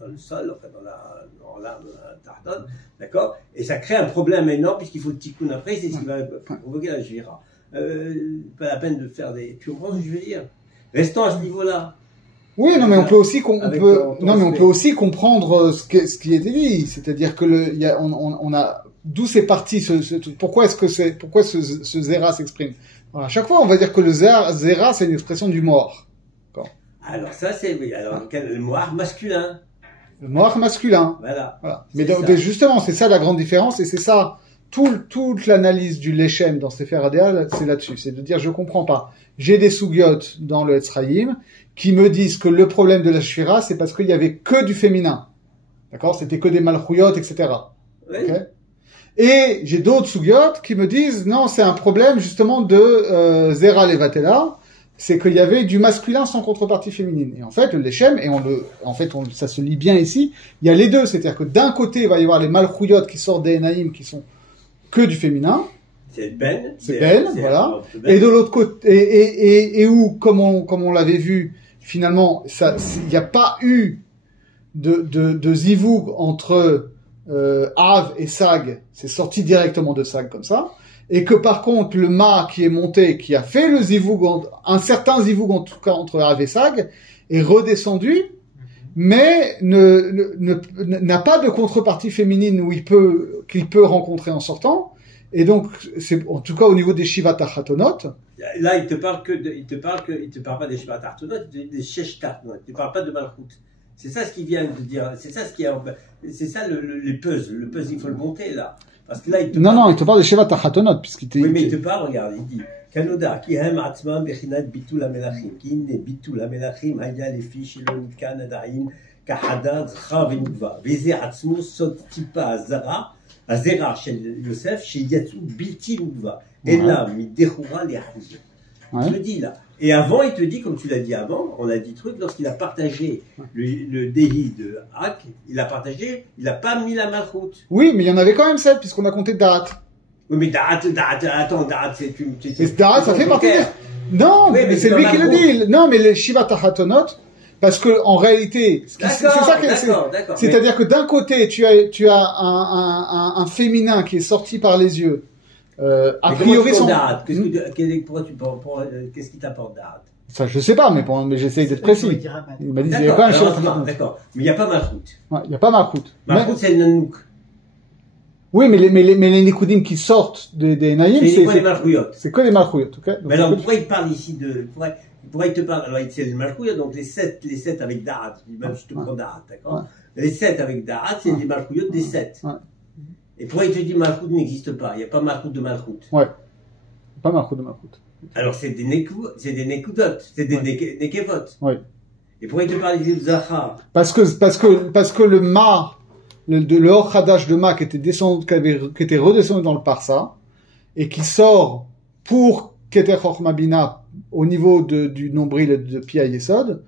dans le sol, enfin dans la tardonne, d'accord. Et ça crée un problème énorme puisqu'il faut le tikkun après, c'est ce qui va provoquer la gira. Pas la peine de faire des. Tu comprends ce que je veux dire? Restons à ce niveau-là. Oui, non, mais on peut aussi comprendre ce qui était dit, c'est-à-dire que on a d'où c'est parti pourquoi ce zéra s'exprime. Alors, à chaque fois, on va dire que le zéra c'est une expression du mort. D'accord. Alors ça c'est le moar masculin. Le mort masculin. Voilà. Mais justement, c'est ça la grande différence et c'est ça. Toute l'analyse du Lechem dans Sefer Adéa, c'est là-dessus. C'est de dire, je comprends pas. J'ai des sougiotes dans le Etzraïm qui me disent que le problème de la Shvira, c'est parce qu'il y avait que du féminin. D'accord? C'était que des malchouyotes, etc. Oui. Okay? Et j'ai d'autres sougiotes qui me disent, non, c'est un problème, justement, de Zera Levatela. C'est qu'il y avait du masculin sans contrepartie féminine. Et en fait, le Lechem, et ça se lit bien ici, il y a les deux. C'est-à-dire que d'un côté, il va y avoir les malchouyotes qui sortent des Enaïm qui sont que du féminin. C'est Ben. Voilà. Et de l'autre côté, et où, comme on l'avait vu, finalement, il n'y a pas eu de zivoug entre Av et Sag. C'est sorti directement de Sag comme ça. Et que par contre, le Ma qui est monté, qui a fait le zivoug, un certain zivoug en tout cas entre Av et Sag, est redescendu, mais n'a pas de contrepartie féminine qu'il peut rencontrer en sortant. Et donc, c'est, en tout cas, au niveau des Shivat Achatonot. Là, il te parle pas des Shivat Achatonot, des Shesh Tatonot. Il te parle pas de Malchut. C'est ça ce qu'il vient de dire. C'est ça les puzzles. Le puzzle, il faut le monter, là. Parce que là, il te parle des Shivat Achatonot, puisqu'il Oui, mais il te parle, regarde, il dit, Kanoda, ki hem atzmam bechinat bitul amelachim, ki inne bitul amelachim, haya lefi shelo nitkan adayin, kahadad, chav enukva, veze atzmo sot tipa azera shel Yosef, chez Yatsu bilti nukva, ella mi dechura le haouzio. Il te dit là. Et avant, il te dit, comme tu l'as dit avant, on a dit truc, lorsqu'il a partagé le délit de Hak, il a pas mis la malchoute. Oui, mais il y en avait quand même 7, puisqu'on a compté Da'at. Oui, mais Da'at, c'est Da'at, ça fait partie Non, oui, mais c'est lui qui le dit. Non, mais les Shivat Achatonot, parce que, en réalité, c'est-à-dire que d'un côté, tu as un féminin qui est sorti par les yeux, a priori, qu'est-ce qui t'apporte Da'at? Ça, je sais pas, mais j'essaye d'être précis. Il m'a dit, il y a pas un Shivat. D'accord. Mais il n'y a pas Malchut. Ouais, il n'y a pas Malchut. Malchut, c'est le Nanouk. Oui, mais les Nikudim qui sortent des Naïm, c'est quoi les Malchouyot? C'est que les Malchouyot, ok? Mais alors, pourquoi il parle ici pourquoi il te parle? Alors, c'est les Malchouyot, donc les 7 avec Da'at. Même je te prends Da'at, d'accord? Les 7 avec Da'at, c'est les Malchouyot des 7. Et pourquoi il te dit Malchout n'existe pas? Il n'y a pas Malchout de Malchout. Ouais. Pas Malchout de Malchout. Alors, c'est des Nekudot, c'est des Nekevot. Oui. Et pourquoi il te parle ici de Zachar? Parce que le Ma, le Or Hadash de Ma qui était redescendu dans le Parsa, et qui sort pour Keter Chochma Bina au niveau du nombril de Pia Yesod,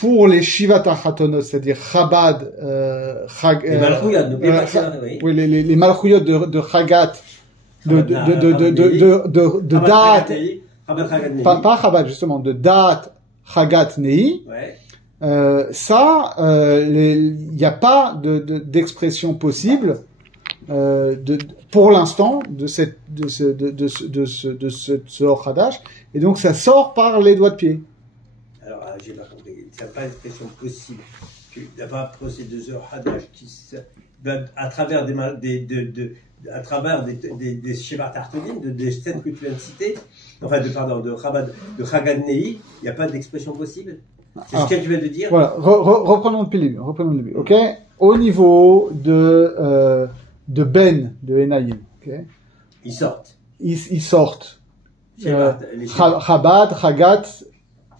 pour les Shivat Achatonot, c'est-à-dire Chabad, les Malchouyot, les Malchouyot de Chagat, de Da'at, pas Chabad justement, de Da'at, Chagat, Nei, il n'y a pas d'expression possible pour l'instant de ce hors Hadash, et donc ça sort par les doigts de pied. Alors, j'ai pas compris. Ça n'a pas d'expression possible d'avoir ces 2 heures Hadash à travers des Shevar Tartonim, des scènes que tu viens de citer, enfin de Chagad Nei, il n'y a pas d'expression possible. C'est ce que tu viens de dire. Voilà, reprenons depuis le début, ok? Au niveau de Ben, de Enaïm, ok? Ils sortent. Ils sortent. Les Chabad, Chagat,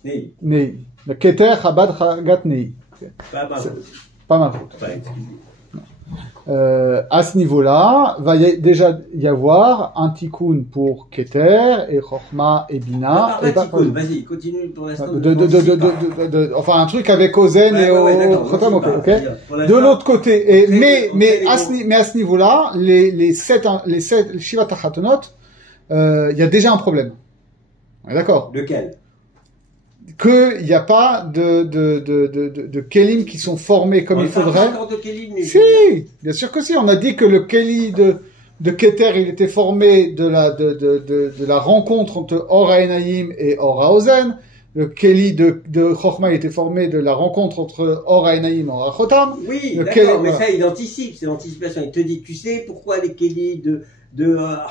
Nei. Nei. Le Keter, Chabad, Chagat, Nei. Okay. Pas ma faute. À ce niveau-là, va déjà y avoir un tikkun pour Keter et Chochma et Bina. Vas-y, continue pour l'instant. Enfin, un truc avec Ozen et Chotam, ok. De l'autre côté, mais à ce niveau-là, les sept Shiva Tachatonot, il y a déjà un problème. On est d'accord? Lequel? qu'il n'y a pas de kelim qui sont formés comme il faudrait. Si, bien sûr que si. On a dit que le keli de Keter, il était formé de la rencontre entre Or HaEnaim et Or HaOzen. Le keli de Chochma, il était formé de la rencontre entre Or HaEnaim et Or HaChotam. Oui, d'accord, mais ça, il anticipe, c'est l'anticipation. Il te dit, tu sais pourquoi les kelis de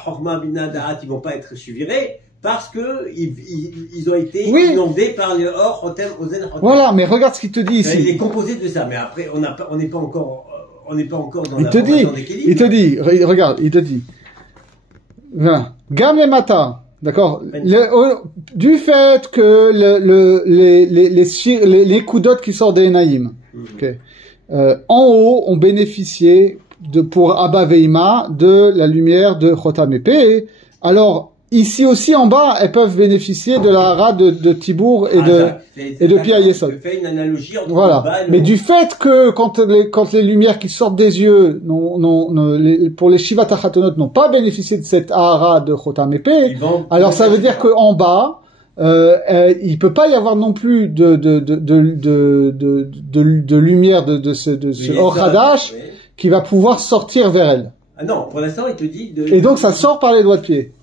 Chochma, Bina, Da'at, ils vont pas être suivirés? Parce que ils ont été inondés par le Or, Chotem, Ozen, Chotem. Voilà, mais regarde ce qu'il te dit ici. Il est composé de ça, mais après, on n'est pas encore dans la formation des kélim. Il te dit, regarde, il te dit. Voilà. Gam les mata, d'accord. Du fait que les coudottes qui sortent des Naïm, en haut, ont bénéficié pour Abba Veima de la lumière de Chotam épée. Alors, ici aussi en bas, elles peuvent bénéficier de la hara de Tibour et de Pi Hayesod. Je fais une analogie entre voilà. Mais du fait que quand les lumières qui sortent des yeux pour les Shiva Tachatonot n'ont pas bénéficié de cette hara de Chotam épée, alors ça veut dire que en bas, il peut pas y avoir non plus de lumière de ce Or Hadash qui va pouvoir sortir vers elle. Ah non, pour l'instant, il te dit Et donc ça sort par les doigts de pied.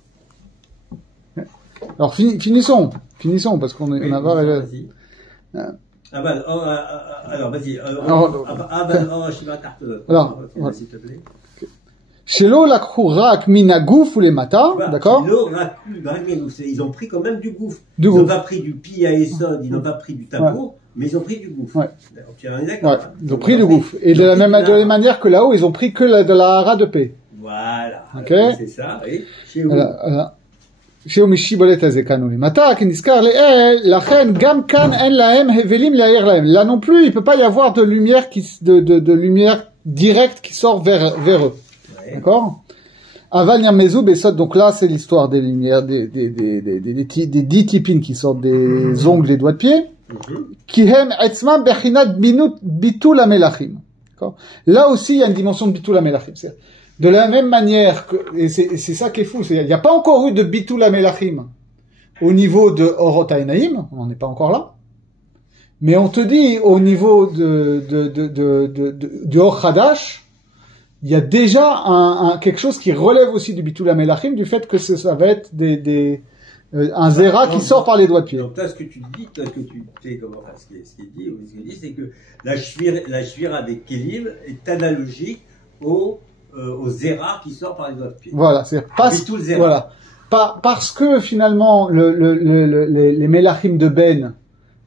Alors finissons parce qu'on est on va vas-y. Alors vas-y. Alors, s'il te plaît. Shelo lakhu rak minagouf ou les mata, d'accord? Ils ont pris quand même du gouffre. Ils n'ont pas pris du pi à Esod, ils n'ont pas pris du tabour, mais ils ont pris du gouffre. Ouais. Tu es d'accord? Ouais. Ils ont pris du gouffre. Et de la même manière que là-haut, ils ont pris que de la hara de paix. Voilà. Ok. C'est ça, oui. שהוא משיבולת הזה כאן ולמטה, כי נזכר לאל, לכן גם כאן אין להם הבלים להעיר להם. Là non plus, il peut pas y avoir de lumière de lumière directe qui sort vers eux. Ouais. D'accord? Aval Yamezou Besot, donc là c'est l'histoire des lumières, des 10 tipines qui sortent des ongles des doigts de pied. Qui hem etzman bechinat bitul amelachim. D'accord? Là aussi il y a une dimension de bitul amelachim. De la même manière que, et c'est ça qui est fou, il n'y a pas encore eu de Bitul HaMelachim au niveau de Orot HaEnaim, on n'en est pas encore là. Mais on te dit, au niveau du Or Hadash, il y a déjà quelque chose qui relève aussi du Bitul HaMelachim, du fait que ça va être un Zera qui sort par les doigts de pied. Donc, toi, ce que tu dis, ce qui est dit, c'est que la shvira des Kélim est analogique au Zera qui sort par les doigts de pied. Voilà, parce que finalement les Melachim de Ben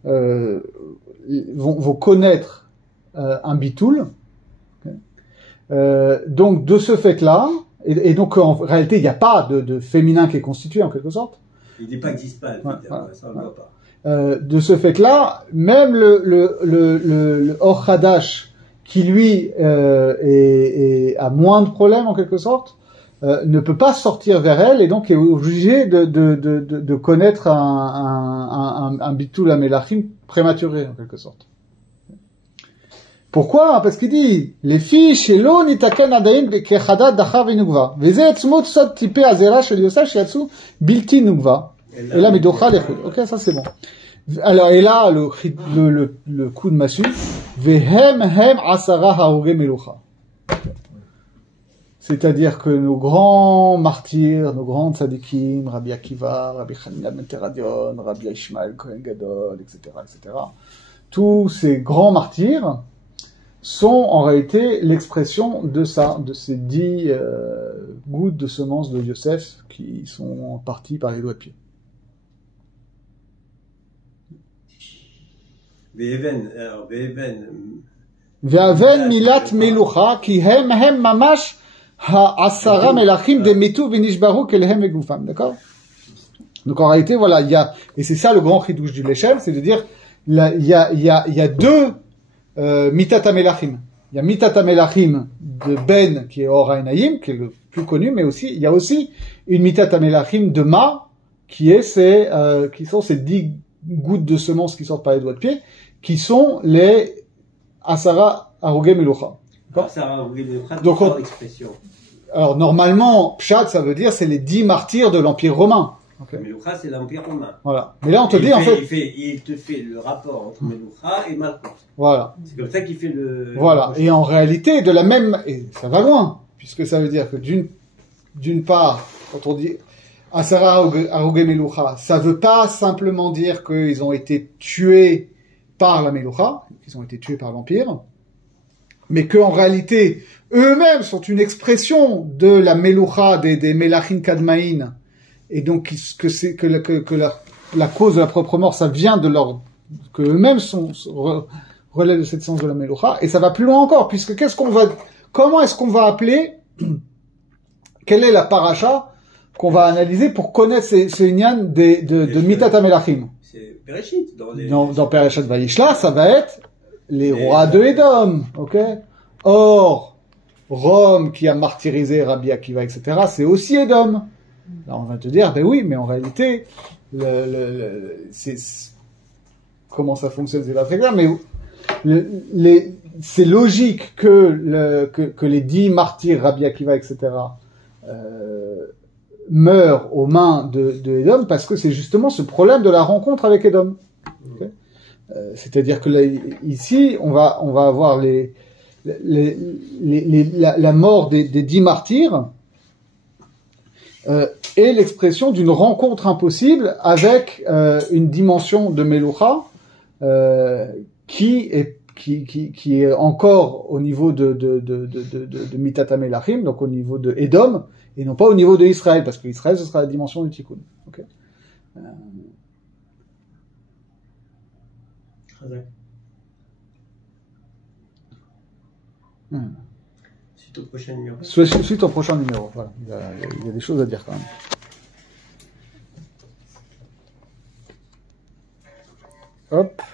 vont connaître un bitoul. Donc de ce fait-là, et donc en réalité il n'y a pas de féminin qui est constitué en quelque sorte. Il n'est pas existe pas, ça on ne voit pas. De ce fait-là, même le Or Hadash qui lui a moins de problèmes en quelque sorte, ne peut pas sortir vers elle et donc est obligé de connaître un bitul HaMelachim prématuré en quelque sorte. Pourquoi? Parce qu'il dit les filles shelo nitaken adaim kechadat dachar v'nugva v'ze etzmot sod tipe azera shel yosa shiatsu bilti nugva et là midocha lechud. Ok, ça c'est bon. Alors, et là, le coup de massue, Vehem hem asara haruge melucha. C'est-à-dire que nos grands martyrs, nos grands tzadikim, Rabbi Akiva, Rabbi Hanina ben Teradion, Rabbi Ishmael Kohen Gadol, etc., tous ces grands martyrs sont en réalité l'expression de ça, de ces 10 gouttes de semences de Yosef qui sont parties par les doigts de pied. Ve'aven milat melucha ki hem mamash ha'asara melachim de metu v'nishbaru kelhem v'gufam, d'accord? Donc en réalité, voilà, il y a, et c'est ça le grand chidouche du Leshem, c'est de dire, il y a 2 Mitat HaMelachim. Il y a Mitat HaMelachim de Ben, qui est Or HaEnaim, qui est le plus connu, mais aussi, il y a aussi une Mitat HaMelachim de Ma, qui sont ces 10 gouttes de semences qui sortent par les doigts de pied, qui sont les Asara Haruge Melucha. Asara Haruge Melucha, donc, expression. Alors, normalement, Pshat, ça veut dire, c'est les 10 martyrs de l'Empire romain. Okay. Melucha, c'est l'Empire romain. Voilà. Mais là, on te dit, en fait... Il te fait le rapport entre Melucha et Malchut. Voilà. C'est comme ça qu'il fait le... Voilà. Et en réalité, de la même... Et ça va loin, puisque ça veut dire que d'une part, quand on dit Asara Haruge Melucha, ça veut pas simplement dire qu'ils ont été tués par la Melucha, qu'ils ont été tués par l'Empire, mais qu'en réalité, eux-mêmes sont une expression de la Melucha des Melachim Kadmaïn, et donc que la cause de la propre mort, ça vient de leur, que eux-mêmes relèvent de cette sens de la Melucha, et ça va plus loin encore, puisque comment est-ce qu'on va appeler, quelle est la paracha qu'on va analyser pour connaître ce Inyan de Mitat HaMelachim? C'est Bereshit. Dans Bereshit Vayishla, ça va être les rois de Édom, ok? Or, Rome qui a martyrisé Rabbi Akiva, etc., c'est aussi Édom. Là, on va te dire, ben oui, mais en réalité, comment ça fonctionne, c'est pas très clair, mais c'est logique que les 10 martyrs, Rabbi Akiva, etc., meurent aux mains de Édom, parce que c'est justement ce problème de la rencontre avec Édom. Okay? C'est-à-dire que là, ici, on va avoir la mort des 10 martyrs, et l'expression d'une rencontre impossible avec une dimension de Melucha qui est encore au niveau de Mitat HaMelachim, donc au niveau de Édom, et non pas au niveau de Israël, parce que Israël, ce sera la dimension du Tikkun. Okay. Suite au prochain numéro. Suite au prochain numéro, voilà. Il y a des choses à dire quand même. Hop.